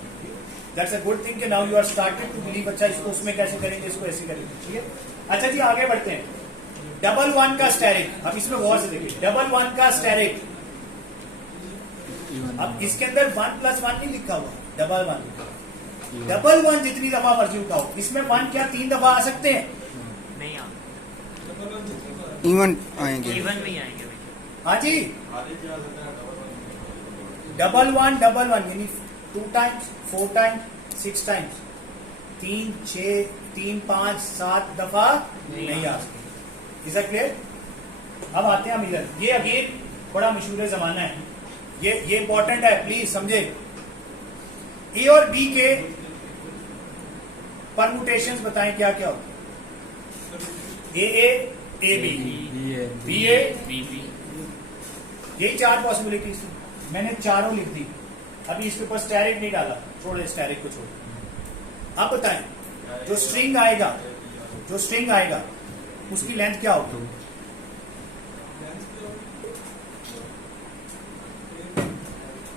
दैट्स अ गुड थिंग कि now you are started to believe, अच्छा इसको उसमें कैसे करेंगे, इसको ऐसे करेंगे, ठीक है। अच्छा जी आगे बढ़ते हैं, डबल 1 का स्टेरिक, अब इसमें गौर से देखिए, डबल 1 का स्टेरिक, अब इसके अंदर 1 + 1 नहीं लिखा हुआ, डबल 1, डबल 1 जितनी दफा मर्जी उठाओ, इसमें 1 क्या 3 दफा आ सकते हैं, नहीं आ इवन आएंगे। इवन में ही आएंगे भैया। हाँ जी, डबल 1 यानी 2 टाइम्स 4 टाइम्स 6 टाइम्स, 3 6 3 5 7 दफा नहीं आ सकते। Is clear? अब आते हैं हम इधर, ये अगेन बड़ा मशहूर जमाना है, ये इंपॉर्टेंट है, प्लीज समझे। ए और बी के परमुटेशंस बताएं क्या क्या होते हैं, ए बी, बी ए, बीबी यही 4 पॉसिबिलिटीज थी, मैंने चारों लिख दी। अभी इसके ऊपर स्टेरिक नहीं डाला, छोड़े स्टेरिक को छोड़। अब बताएं जो स्ट्रिंग आएगा उसकी लेंथ क्या होगी,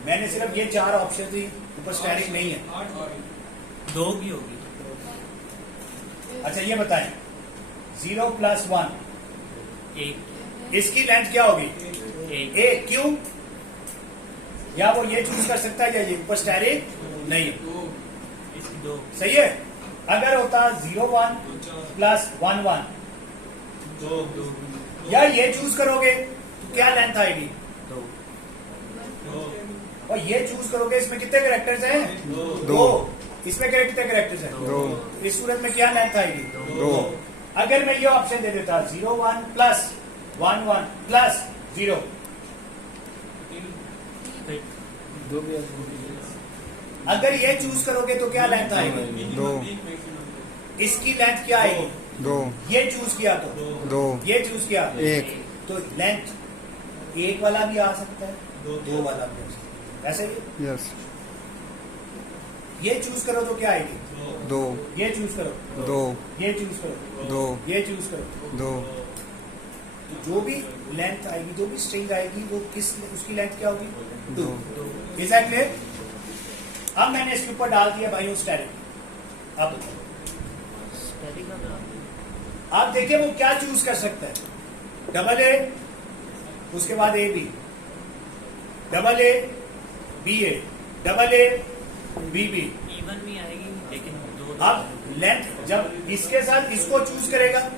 मैंने सिर्फ ये 4 ऑप्शन दी, ऊपर स्टेरिक नहीं है। 8 दो की होगी, अच्छा ये बताएं 0 + 1 एक इसकी लेंथ क्या होगी, एक ए, क्यों, या वो ये चूज कर सकता है या ये, ऊपर स्टेरिक नहीं है, 2 इसकी दो सही है। अगर होता 0 1 + 1 1 2 या ये चूज करोगे तो क्या लेंथ आएगी, दो और ये चूज करोगे इसमें कितने कैरेक्टर्स हैं, 2, इसमें कितने कैरेक्टर्स हैं, 2। इस सूरत में क्या लेंथ आएगी, 2। अगर मैं ये ऑप्शन दे देता 0 1 + 1 1 + 0, अगर ये चूज करोगे तो क्या लेंथ आएगी, 2। इसकी लेंथ क्या आएगी, 2 ये चूज किया तो 2 ये चूज किया 1 तो लेंथ एक वाला भी आ सकता है, दो वाला भी आ सकता है, ऐसे ही यस ये चूज करो तो क्या आएगी? 2 ये चूज करो, 2 ये चूज करो, 2 ये चूज करो, 2 तो जो भी लेंथ आएगी, जो भी स्ट्रिंग आएगी, वो किस उसकी लेंथ क्या होगी? 2। Is that clear? अब मैंने इसके ऊपर डाल दिया भाई स्टैटिक। अब आप देखिए वो क्या चूज कर सकता है, डबल ए, उसके बाद A B, double A B A, double A B B. Even भी आएगी लेकिन दो अब लेंथ जब इसके साथ इसको चूज करेगा,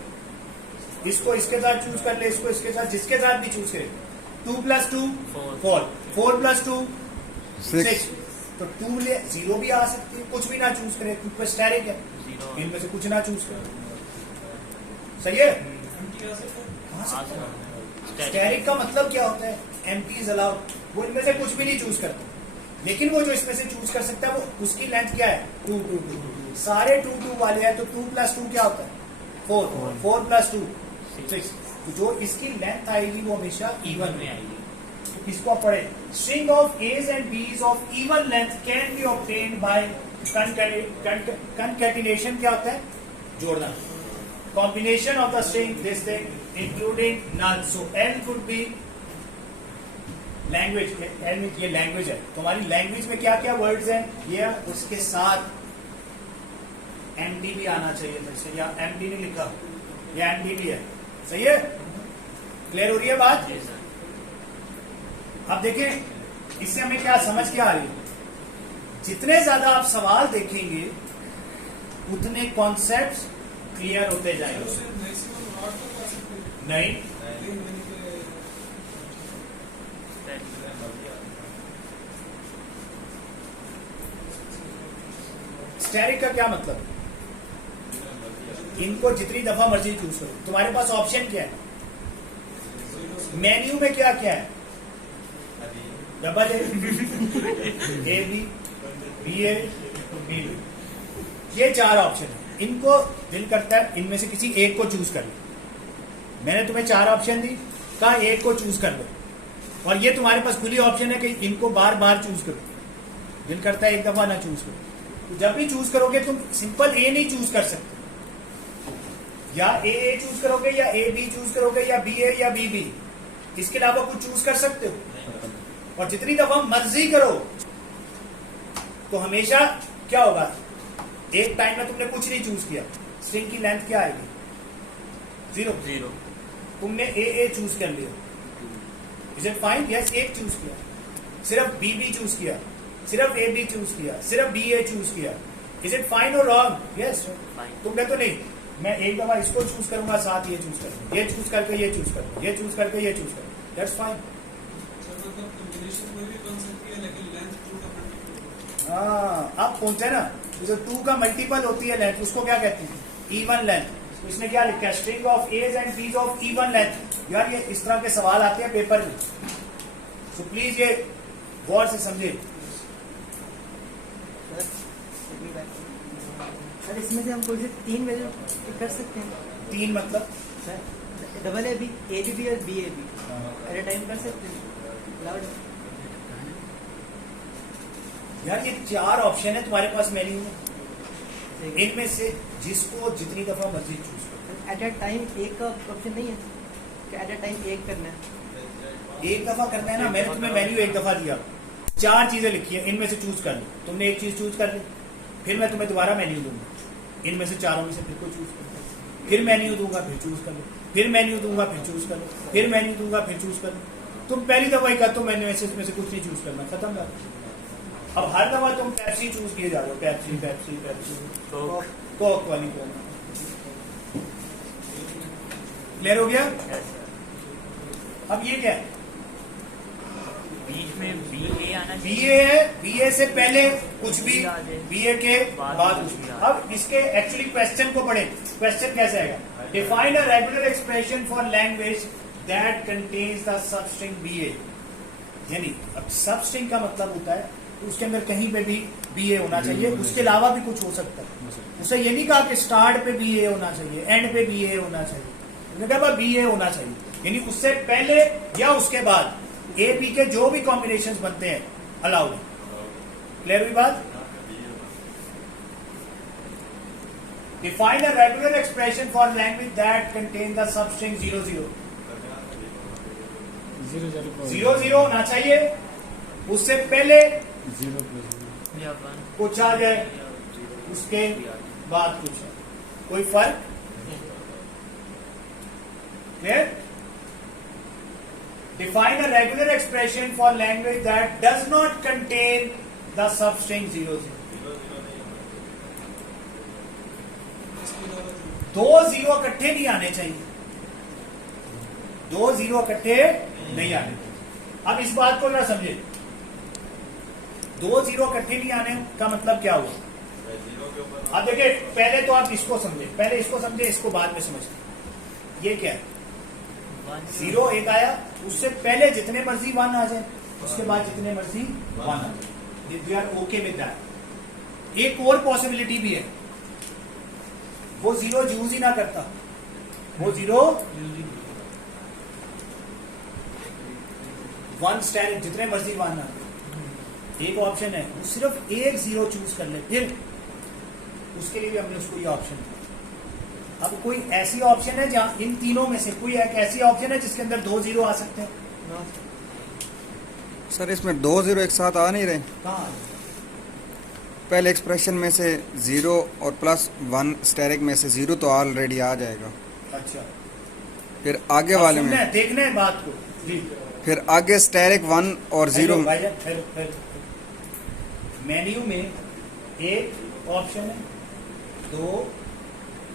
इसको इसके साथ चूज कर ले, इसको इसके साथ, जिसके साथ भी चूज करे, 2 + 2 4, 4 + 2 6, तो 2 ले 0 भी आ सकती है, कुछ भी ना चूज करे क्योंकि स्टैटिक है, इनमें से कुछ ना चूज करे। सही है? स्टैटिक का मतलब क्या होता है? एम्प्टी इज अलाउड, वो इनमें से कुछ भी नहीं चूज करता, लेकिन वो जो इसमें से चूज कर सकता है वो उसकी लेंथ क्या है? 2 2 2। सारे 2 2 वाले हैं, तो 2 + 2 क्या होता है? 4, 4 + 2 6। तो जो इसकी लेंथ आएगी वो हमेशा इवन इवन में आएगी। तो इसको आप पढ़े, string of A's and B's of even length can be obtained by concatenation. क्या होता है? जोड़ना। Combination of the string this thing including null. So L could be language, L में ये लैंग्वेज है, तुम्हारी लैंग्वेज में क्या क्या वर्ड्स हैं, ये उसके साथ एमडी भी आना चाहिए था, इसलिए यहाँ एमडी नहीं लिखा, ये एमडी भी है। सही है? क्लियर हो रही है बात? अब देखिए इससे हमें क्या समझ क्या आ रही है, जितने ज्यादा आप सवाल देखेंगे उतने कॉन्सेप्ट्स क्लियर होते जाएंगे। मैक्सिमम 8 तक आ सकते हैं। नहीं, लेकिन मैंने स्टैटिक का क्या मतलब है? इनको जितनी दफा मर्जी चूज करो, तुम्हारे पास ऑप्शन क्या है? मेन्यू में क्या क्या है? Double A B, B A, B B, ये 4 ऑप्शन है। इनको दिल करता है इनमें से किसी एक को चूज कर लो। मैंने तुम्हें 4 ऑप्शन दी, कहा एक को चूज कर लो, और ये तुम्हारे पास खुली ऑप्शन है कि इनको बार बार चूज करो। दिल करता है एक दफा ना चूज करो, तो जब भी चूज करोगे तुम सिंपल ए नहीं चूज कर सकते, या ए चूज करोगे, या ए बी चूज करोगे, या बी ए या बी बी, इसके अलावा कुछ चूज कर सकते हो। और जितनी दफा मर्जी करो तो हमेशा क्या होगा, एक टाइम में तुमने कुछ नहीं चूज किया, स्ट्रिंग की लेंथ क्या आएगी? 0। तुमने ए चूज कर लिया, इज इट फाइन? यस, एक चूज किया, सिर्फ बी बी चूज किया, सिर्फ ए बी चूज किया, सिर्फ बी ए चूज किया, इज इट फाइन और रॉन्ग? यस। तुमने तो नहीं, मैं एक दफा इसको चूज करूंगा, साथ ये चूज करूंगा, ये चूज करके ये चूज करूंगा, ये चूज करके ये चूज करूंगा, दैट्स फाइन। मतलब कॉम्बिनेशन कोई भी बन सकती है, लेकिन लेंथ 2 का मल्टीपल। हाँ, आप पहुंचे ना, जो 2 का मल्टीपल होती है लेंथ, उसको क्या कहते हैं? Even length. तो इसने क्या लिखा है? String of A's and B's of even length. यार ये इस तरह के सवाल आते हैं पेपर में, सो प्लीज ये गौर से समझिए। सर इसमें से हम कोई से 3 वैल्यू कर सकते हैं? 3 मतलब? सर डबल ए बी और B A B at a time कर सकते हैं? Allowed है? यार ये 4 ऑप्शन है तुम्हारे पास मेन्यू में, ठीक है। इनमें से जिसको जितनी दफा मर्जी चूज करो। एट ए टाइम एक का ऑप्शन नहीं है कि एट ए टाइम एक करना है? एक दफा करना है ना, मैंने तुम्हें मेन्यू एक दफा दिया, 4 चीजें लिखी है, इनमें से चूज कर लो। तुमने एक चीज चूज कर ली, फिर मैं तुम्हें दोबारा मेन्यू दूंगा, इनमें से 4 में से फिर को चूज कर लो, फिर मेन्यू दूंगा, फिर चूज कर लो, फिर मेन्यू दूंगा, फिर चूज कर लो, फिर मेन्यू दूंगा, फिर चूज कर लो। तुम पहली दफा ही कहते हो मैंने इसमें से कुछ नहीं चूज करना, खत्म बात। अब हर दफा तुम पेप्सी चूज किए जा रहे हो, पेप्सी पेप्सी पेप्सी, कोक वाली कोक। क्लियर हो गया? अब ये क्या है? बीच में बी ए आना चाहिए। बीए है, बीए से पहले कुछ भी, बीए के बाद कुछ भी। अब इसके एक्चुअली क्वेश्चन को पढ़े, क्वेश्चन कैसे आएगा? Define a regular expression for language that contains the substring BA. यानी अब सबस्ट्रिंग का मतलब होता है उसके अंदर कहीं पे भी BA होना चाहिए, उसके अलावा भी कुछ हो सकता है। उसे ये नहीं कहा कि स्टार्ट पे BA होना चाहिए, एंड पे BA होना चाहिए, उसने कहा BA होना चाहिए, यानी उससे पहले या उसके बाद A B के जो भी कॉम्बिनेशंस बनते हैं अलाउड। क्लियर हुई बात? Define a regular expression for language that contain the substring 00. 00 होना चाहिए, उससे पहले या वन कुछ आ जाए, उसके बाद कुछ है, कोई फर्क? Clear? Define a regular expression for language that does not contain the substring 00. दो जीरो इकट्ठे नहीं आने चाहिए, दो जीरो इकट्ठे नहीं आने चाहिए। अब इस बात को जरा समझे, दो जीरो इकट्ठे नहीं आने का मतलब क्या हुआ? अब देखिए, पहले तो आप इसको समझे, पहले इसको समझे, इसको बाद में समझते। ये क्या है? जीरो एक आया, उससे पहले जितने मर्जी वन आ जाए, उसके बाद जितने मर्जी वन आ जाए, we are okay with that. एक और पॉसिबिलिटी भी है, वो जीरो यूज ही ना करता, वो जीरो वन स्टैंड जितने मर्जी वन आ, एक ऑप्शन है वो सिर्फ एक जीरो चूज कर ले, फिर उसके लिए भी हमने उसको ये ऑप्शन दिया। अब कोई ऐसी ऑप्शन है जहां इन तीनों में से कोई एक ऐसी ऑप्शन है जिसके अंदर दो जीरो आ सकते हैं? सर इसमें 2 0 एक साथ आ नहीं रहे। कहाँ? पहले एक्सप्रेशन में से 0 और +1 स्टेरिक में से 0 तो ऑलरेडी आ जाएगा। अच्छा, फिर आगे वाले में देखना है बात को जी। फिर आगे स्टेरिक 1 और 0। फिर मेन्यू में एक ऑप्शन है, 2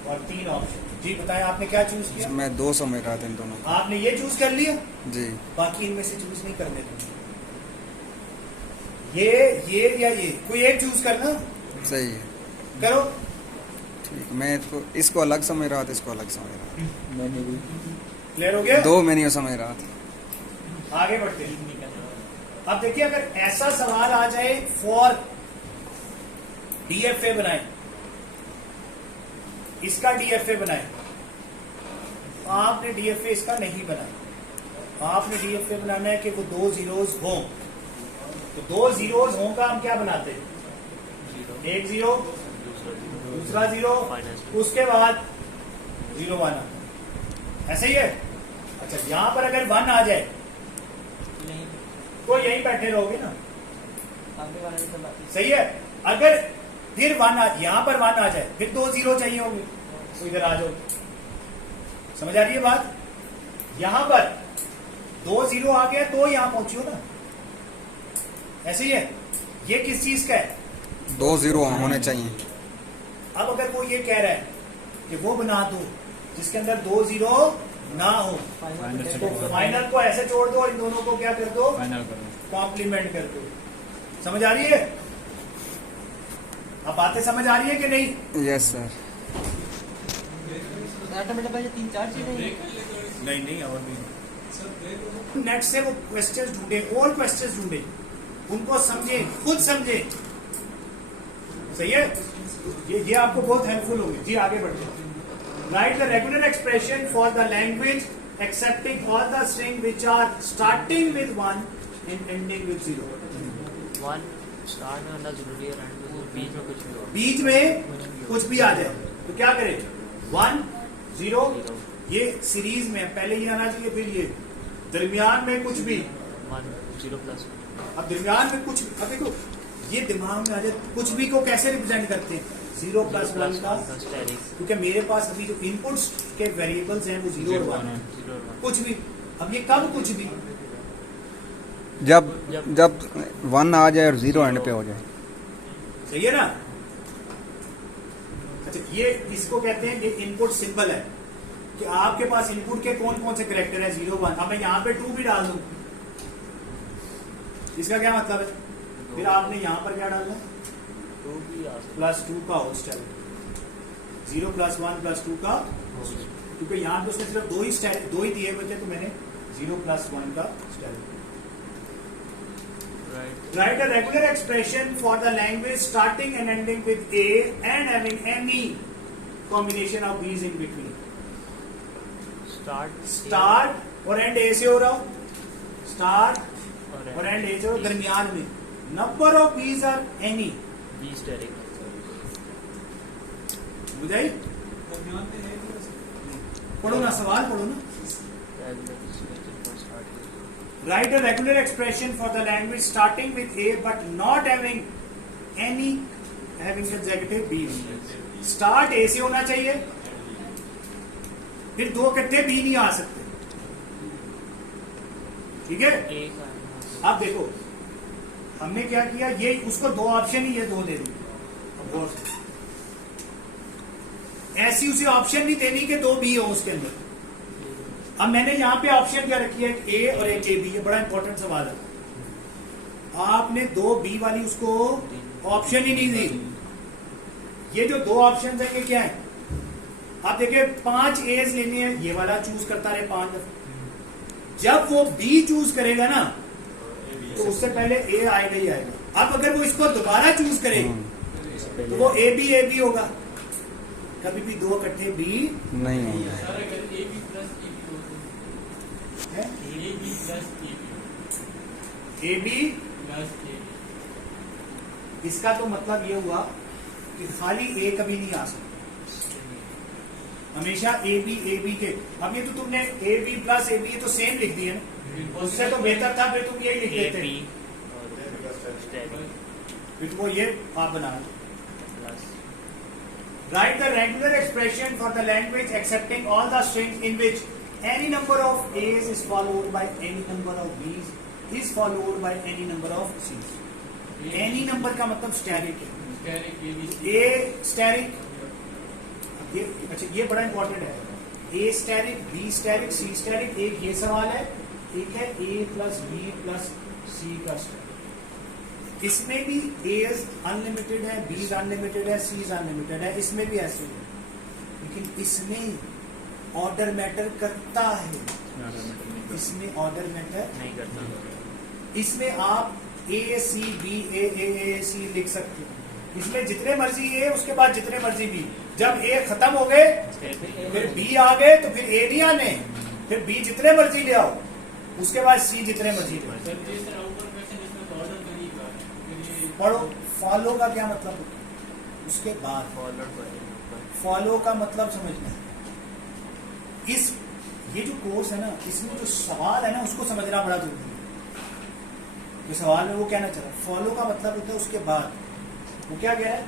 और 3 ऑप्शन। जी बताएं, आपने क्या चूज किया? मैं 2 समझ रहा था इन दोनों को। आपने ये चूज कर लिया, जी बाकी इनमें से चूज नहीं करने थे। ये या ये, कोई एक चूज करना, सही है, करो। ठीक। मैं इसको अलग समझ रहा था, इसको अलग समझ रहा क्लियर हो गया? था, 2 मेन्यू समझ रहा था। आगे बढ़ते हैं। अब देखिए, अगर ऐसा सवाल आ जाए फॉर DFA बनाए, इसका DFA बनाए, आपने DFA इसका नहीं बनाया, आपने DFA बनाना है कि वो 2 जीरोज हों। तो 2 जीरोज हों का हम क्या बनाते हैं? एक जीरो, दूसरा जीरो, उसके बाद 0 1 आता है। ऐसा ही है? अच्छा, यहां पर अगर 1 आ जाए तो यहीं बैठे रहोगे ना, सही है? अगर फिर 1 यहां पर 1 आ जाए, फिर 2 जीरो चाहिए होंगे, तो इधर आ जाओ। समझ आ रही है बात? यहां पर 2 जीरो आ गया तो यहां पहुंचियो ना, ऐसे ही है। ये किस चीज का है? 2 0 होने चाहिए। अब अगर वो ये कह रहा है कि वो बना दो जिसके अंदर 2 जीरो ना हो, तो फाइनल को ऐसे छोड़ दो, इन दोनों को क्या कर दो? कॉम्प्लीमेंट कर दो। समझ आ रही है? अब बातें समझ आ रही है कि नहीं? Yes sir. तीन चार चीजें नहीं और भी। नेट से वो क्वेश्चंस ढूंढे, और क्वेश्चंस ढूंढे, उनको समझे, खुद समझे। सही है? ये आपको बहुत हेल्पफुल होंगे। जी आगे बढ़ते हैं। Write the regular expression for the language accepting all the string which are starting with 1 and ending with 0। 1 start में होना जरूरी है, बीच में कुछ भी हो, बीच में कुछ भी आ जाए तो क्या करें? 1 0, ये सीरीज में पहले ये आना चाहिए, फिर ये दरमियान में कुछ भी, 1 0 प्लस। अब दरमियान में कुछ, अब देखो ये दिमाग में आ जाए, कुछ भी को कैसे रिप्रेजेंट करते हैं? 0 + 1 का, क्योंकि मेरे पास अभी जो इनपुट्स के वेरिएबल्स हैं वो 0 और 1 है, कुछ भी। अब ये कब कुछ भी? जब 1 आ जाए और 0 एंड पे हो जाए। सही है ना? अच्छा, ये इसको कहते हैं, ये इनपुट सिंबल है कि आपके पास इनपुट के कौन कौन से कैरेक्टर है? 0 1। अब मैं यहाँ पे 2 भी डाल दूं, इसका क्या मतलब है? फिर आपने यहाँ पर क्या डालना? +2 का होल स्टेप, 0 + 1 + 2 का, क्योंकि यहाँ पे उसने सिर्फ 2 ही दिए हुए थे, तो मैंने 0 + 1 का step. Right. Write a regular expression for the language starting and ending with A and having any combination of B's in between. Start और end A से हो रहा हो, start और end A से हो, दरमियान में number of B's are any. B static. बुझाई? दरमियान में है कि वैसे? पढ़ो ना, सवाल पढ़ो ना. Write a regular expression for the language starting with A but not having any consecutive B. Start A से होना चाहिए, फिर दो इकट्ठे B नहीं आ सकते. ठीक है? अब देखो हमने क्या किया, ये उसको दो ऑप्शन ही ये दो दे दी. अब गौर से ऐसी उसे ऑप्शन नहीं देनी कि दो B हो उसके अंदर. अब मैंने यहां पे ऑप्शन क्या रखी है, एक ए और एक ए बी. ये बड़ा इंपॉर्टेंट सवाल है. आपने दो बी वाली उसको ऑप्शन ही नहीं दी. ये जो दो ऑप्शन है ये क्या है, आप देखिए 5 एज लेने हैं, ये वाला चूज करता रहे 5 दफा. जब वो बी चूज करेगा ना तो उससे पहले ए आएगा ही आएगा. अब अगर वो इसको दोबारा चूज करे तो वो ए बी होगा. कभी भी दो इकट्ठे बी नहीं होगा. ए बी, इसका तो मतलब ये हुआ कि खाली ए कभी नहीं आ सकता, हमेशा ए बी के. अब ये तो तुमने A B plus A B तो सेम लिख दिए ना, उससे तो बेहतर था फिर तुम यही लिख देते. फिर वो ये आप बना. Write the regular expression for the language accepting all the strings in which any number of A's is followed by any number of B's is followed by any number of C's. Any number का मतलब asterisk है. A asterisk, ये अच्छा ये बड़ा important है. A asterisk, B asterisk, C asterisk. एक ये सवाल है, एक है A plus B plus C का स्टैरिक. इसमें भी A's अनलिमिटेड है, B's अनलिमिटेड है, C's अनलिमिटेड है. इसमें भी ऐसे है, लेकिन इसमें ऑर्डर मैटर करता है. इसमें ऑर्डर मैटर नहीं करता. इसमें आप A C B A C लिख सकते हो. इसमें जितने मर्जी A उसके बाद जितने मर्जी B. जब A खत्म हो गए फिर B आ गए तो फिर A नहीं आने, फिर B जितने मर्जी ले आओ, उसके बाद C जितने मर्जी ले आओ. पढ़ो. फॉलो का क्या मतलब होता है, उसके बाद फॉलो का मतलब समझना. इस ये जो कोर्स है ना, इसमें जो सवाल है ना उसको समझना बड़ा जरूरी है. जो सवाल में वो कहना चाह रहा है, फॉलो का मतलब होता है उसके बाद. वो क्या कह रहा है,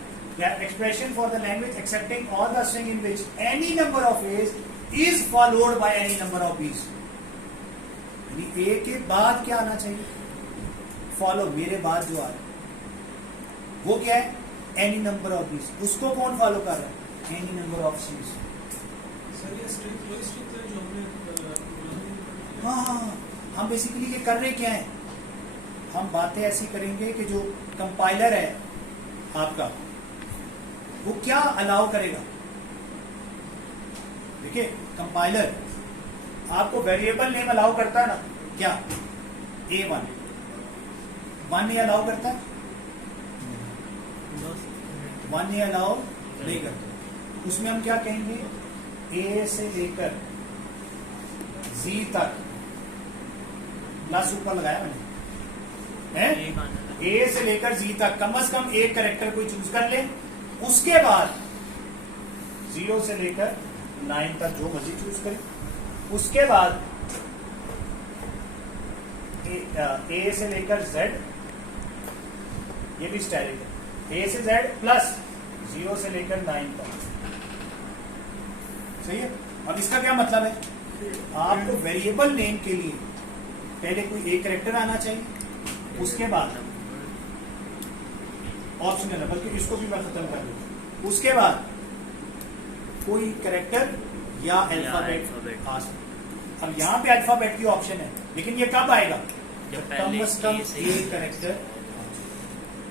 expression for the language accepting all the string in which any number of A's is followed by any number of B's. यानी ए के बाद क्या आना चाहिए, फॉलो. मेरे बाद जो आ रहा है वो क्या है, एनी नंबर ऑफ बीज. उसको कौन फॉलो कर रहा है, any number of C's. Sir ये स्ट्रिंग वही स्ट्रिंग है जो हमने हाँ, हम बेसिकली ये कर रहे क्या है, हम बातें ऐसी करेंगे कि जो कंपाइलर है आपका वो क्या अलाउ करेगा. देखिए कंपाइलर आपको वेरिएबल नेम अलाउ करता है ना, क्या A1 1 ये अलाउ करता है, 1 ये अलाउ नहीं करता. उसमें हम क्या कहेंगे, A से लेकर Z तक प्लस ऊपर लगाया मैंने है, A से लेकर Z तक कम से कम एक कैरेक्टर कोई चूज कर ले. उसके बाद 0 से लेकर 9 तक जो मर्जी चूज करे. उसके बाद A से लेकर Z, ये भी स्टैरिक है. A से Z प्लस 0 से लेकर 9 तक. सही है. अब इसका क्या मतलब है, आपको वेरिएबल नेम के लिए पहले कोई एक कैरेक्टर आना चाहिए, उसके बाद ऑप्शनल है, बल्कि इसको भी मैं खत्म कर दूँ. उसके बाद कोई कैरेक्टर या अल्फाबेट आ सकता. अब यहाँ पे अल्फाबेट की ऑप्शन है, लेकिन ये कब आएगा, जब कम से कम एक कैरेक्टर.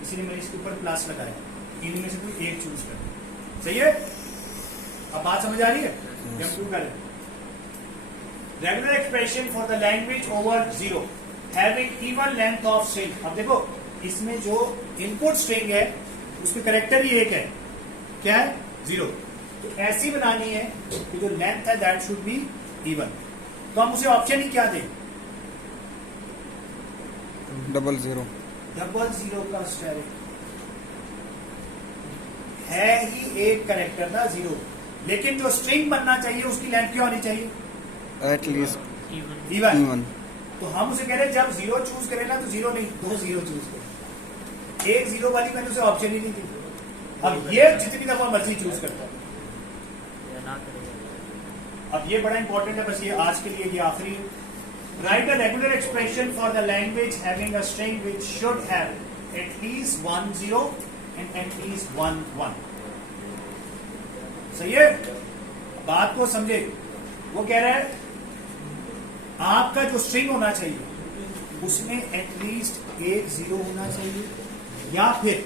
इसलिए मैंने इसके ऊपर प्लस लगाया, इनमें से कोई एक चूज कर. सही है. अब बात समझ आ रही है. हम शुरू करें. Regular expression for the language over 0 having even length of string. अब देखो इसमें जो इनपुट स्ट्रिंग है उसके करेक्टर ही एक है, क्या है? 0। तो ऐसी बनानी है कि जो लेंथ है दैट शुड बी इवन। तो हम उसे ऑप्शन ही क्या दें? 00। 00 का स्टेरिक है ही एक करेक्टर ना 0, लेकिन जो स्ट्रिंग बनना चाहिए उसकी लेंथ क्या होनी चाहिए? At least even. इवन। तो हम उसे कह रहे हैं जब 0 चूज करें ना तो 0 नहीं, 2 0 चूज करें। एक 0 वाली मैंने उसे ऑप्शन ही नहीं दी। अब ये जितनी दफा मर्जी चूज करता है। या ना करेगा। अब ये बड़ा इंपॉर्टेंट है, बस ये आज के लिए ये आखिरी है। Right a regular expression for the language having a string which should have at least 1 0 and at least 1 1। सही है? बात को समझे। वो कह रहा है आपका जो स्ट्रिंग होना चाहिए उसमें एटलीस्ट एक 0 होना चाहिए या फिर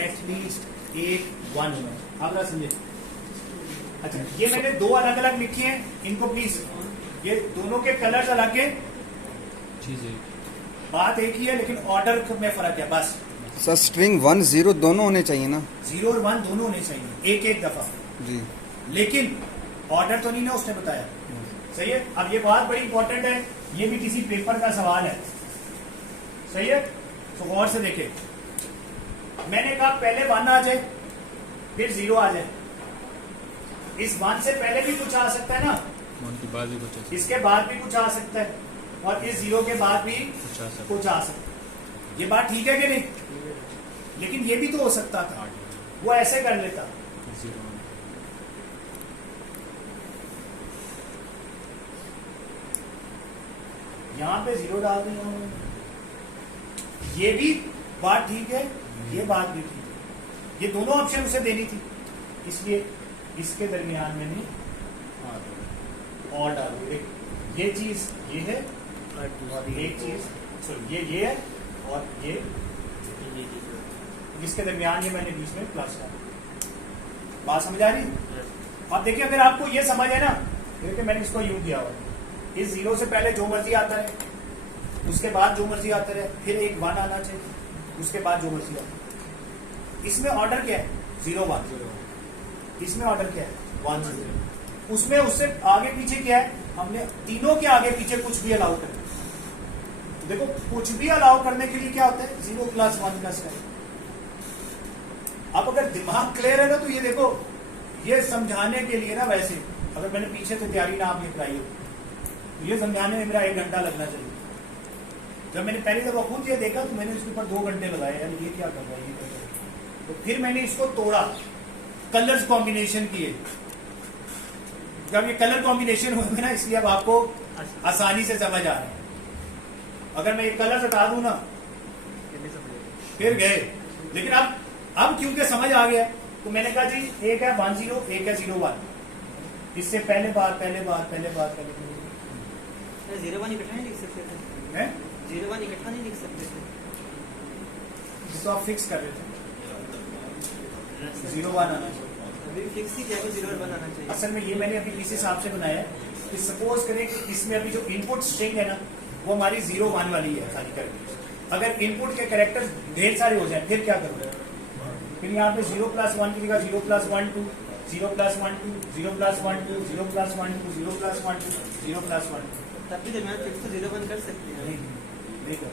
एटलीस्ट एक 1 होना चाहिए। आप ना समझे? अच्छा, ये मैंने 2 अलग अलग लिखी हैं, इनको प्लीज, ये दोनों के कलर्स अलग है, चीज है। बात एक ही है लेकिन ऑर्डर में फर्क है बस। सर स्ट्रिंग 1 0 दोनों होने चाहिए ना? 0 और 1 दोनों होने चाहिए एक एक दफा, जी। लेकिन ऑर्डर तो नहीं ना उसने बताया। सही है? अब ये बात बड़ी इंपॉर्टेंट है, ये भी किसी पेपर का सवाल है। सही है? तो गौर से देखे, मैंने कहा पहले 1 आ जाए फिर 0 आ जाए। इस 1 से पहले भी कुछ आ सकता है ना, उनकी बात भी कुछ इसके बाद भी कुछ आ सकता है, और इस 0 के बाद भी कुछ आ सकता है। ये बात ठीक है कि नहीं? लेकिन ये भी तो हो सकता था, वो ऐसे कर लेता, यहां पे 0 डाल देना। ये भी बात ठीक है, ये बात भी ठीक है, ये दोनों ऑप्शन उसे देनी थी, इसलिए इसके दरमियान मैंने और डाल दिया। ये चीज ये है और एक चीज सॉरी ये है और ये इसके दरमियान ये मैंने बीच में प्लस डाला। बात समझ आ रही? अब देखिए, अगर आपको ये समझ है ना, देखिए मैंने इसको यूं किया हुआ, इस 0 से पहले जो मर्जी आता है, उसके बाद जो मर्जी आता है, फिर एक 1 आना चाहिए, उसके बाद जो मर्जी आता। इसमें ऑर्डर क्या है? 0 1। इसमें ऑर्डर क्या है? 1 0। उसमें उससे आगे पीछे क्या है? हमने तीनों के आगे पीछे कुछ भी अलाउ कर। तो देखो, कुछ भी अलाउ करने के लिए क्या होता है? 0 + 1 का स्टेप। अब अगर दिमाग क्लियर है ना, तो ये देखो, ये समझाने के लिए ना, वैसे अगर मैंने पीछे से तैयारी ना आपने कराई हो तो ये समझाने में मेरा 1 घंटा लगना चाहिए। जब मैंने पहली दफा खुद ये देखा तो मैंने इसके ऊपर 2 घंटे लगाए, यार ये क्या कर रहा है, ये कर रहा है। तो फिर मैंने इसको तोड़ा, कलर्स कॉम्बिनेशन किए। जब ये कलर कॉम्बिनेशन हुए ना, इसलिए अब आपको आसानी से समझ आ रहा है। अगर मैं ये कलर हटा दूं ना फिर गए, लेकिन अब क्योंकि समझ आ गया तो मैंने कहा जी एक है 1 0, एक है 0 1। इससे पहले बार 0 1 इकट्ठा नहीं लिख सकते थे? हैं? 0 1 इकट्ठा नहीं लिख सकते थे? जिसको आप फिक्स कर रहे थे 0 1 आना चाहिए। अभी फिक्स ही किया कि 0 और 1 आना चाहिए। असल में ये मैंने अभी इस हिसाब से बनाया है कि सपोज करें कि इसमें अभी जो इनपुट स्ट्रिंग है ना, वो हमारी 0 1 वाली है खाली करके। अगर इनपुट के कैरेक्टर्स ढेर सारे हो जाए फिर क्या करूँगा? फिर यहाँ पे 0 + 1 की जगह 0 + 1 2, 0 + 1 2, 0 + 1 2, 0 + 1 2, 0 + 1 2, 0 + 1 2। तब भी दरमियान फिक्स तो 0 1 कर सकते हैं। नहीं कर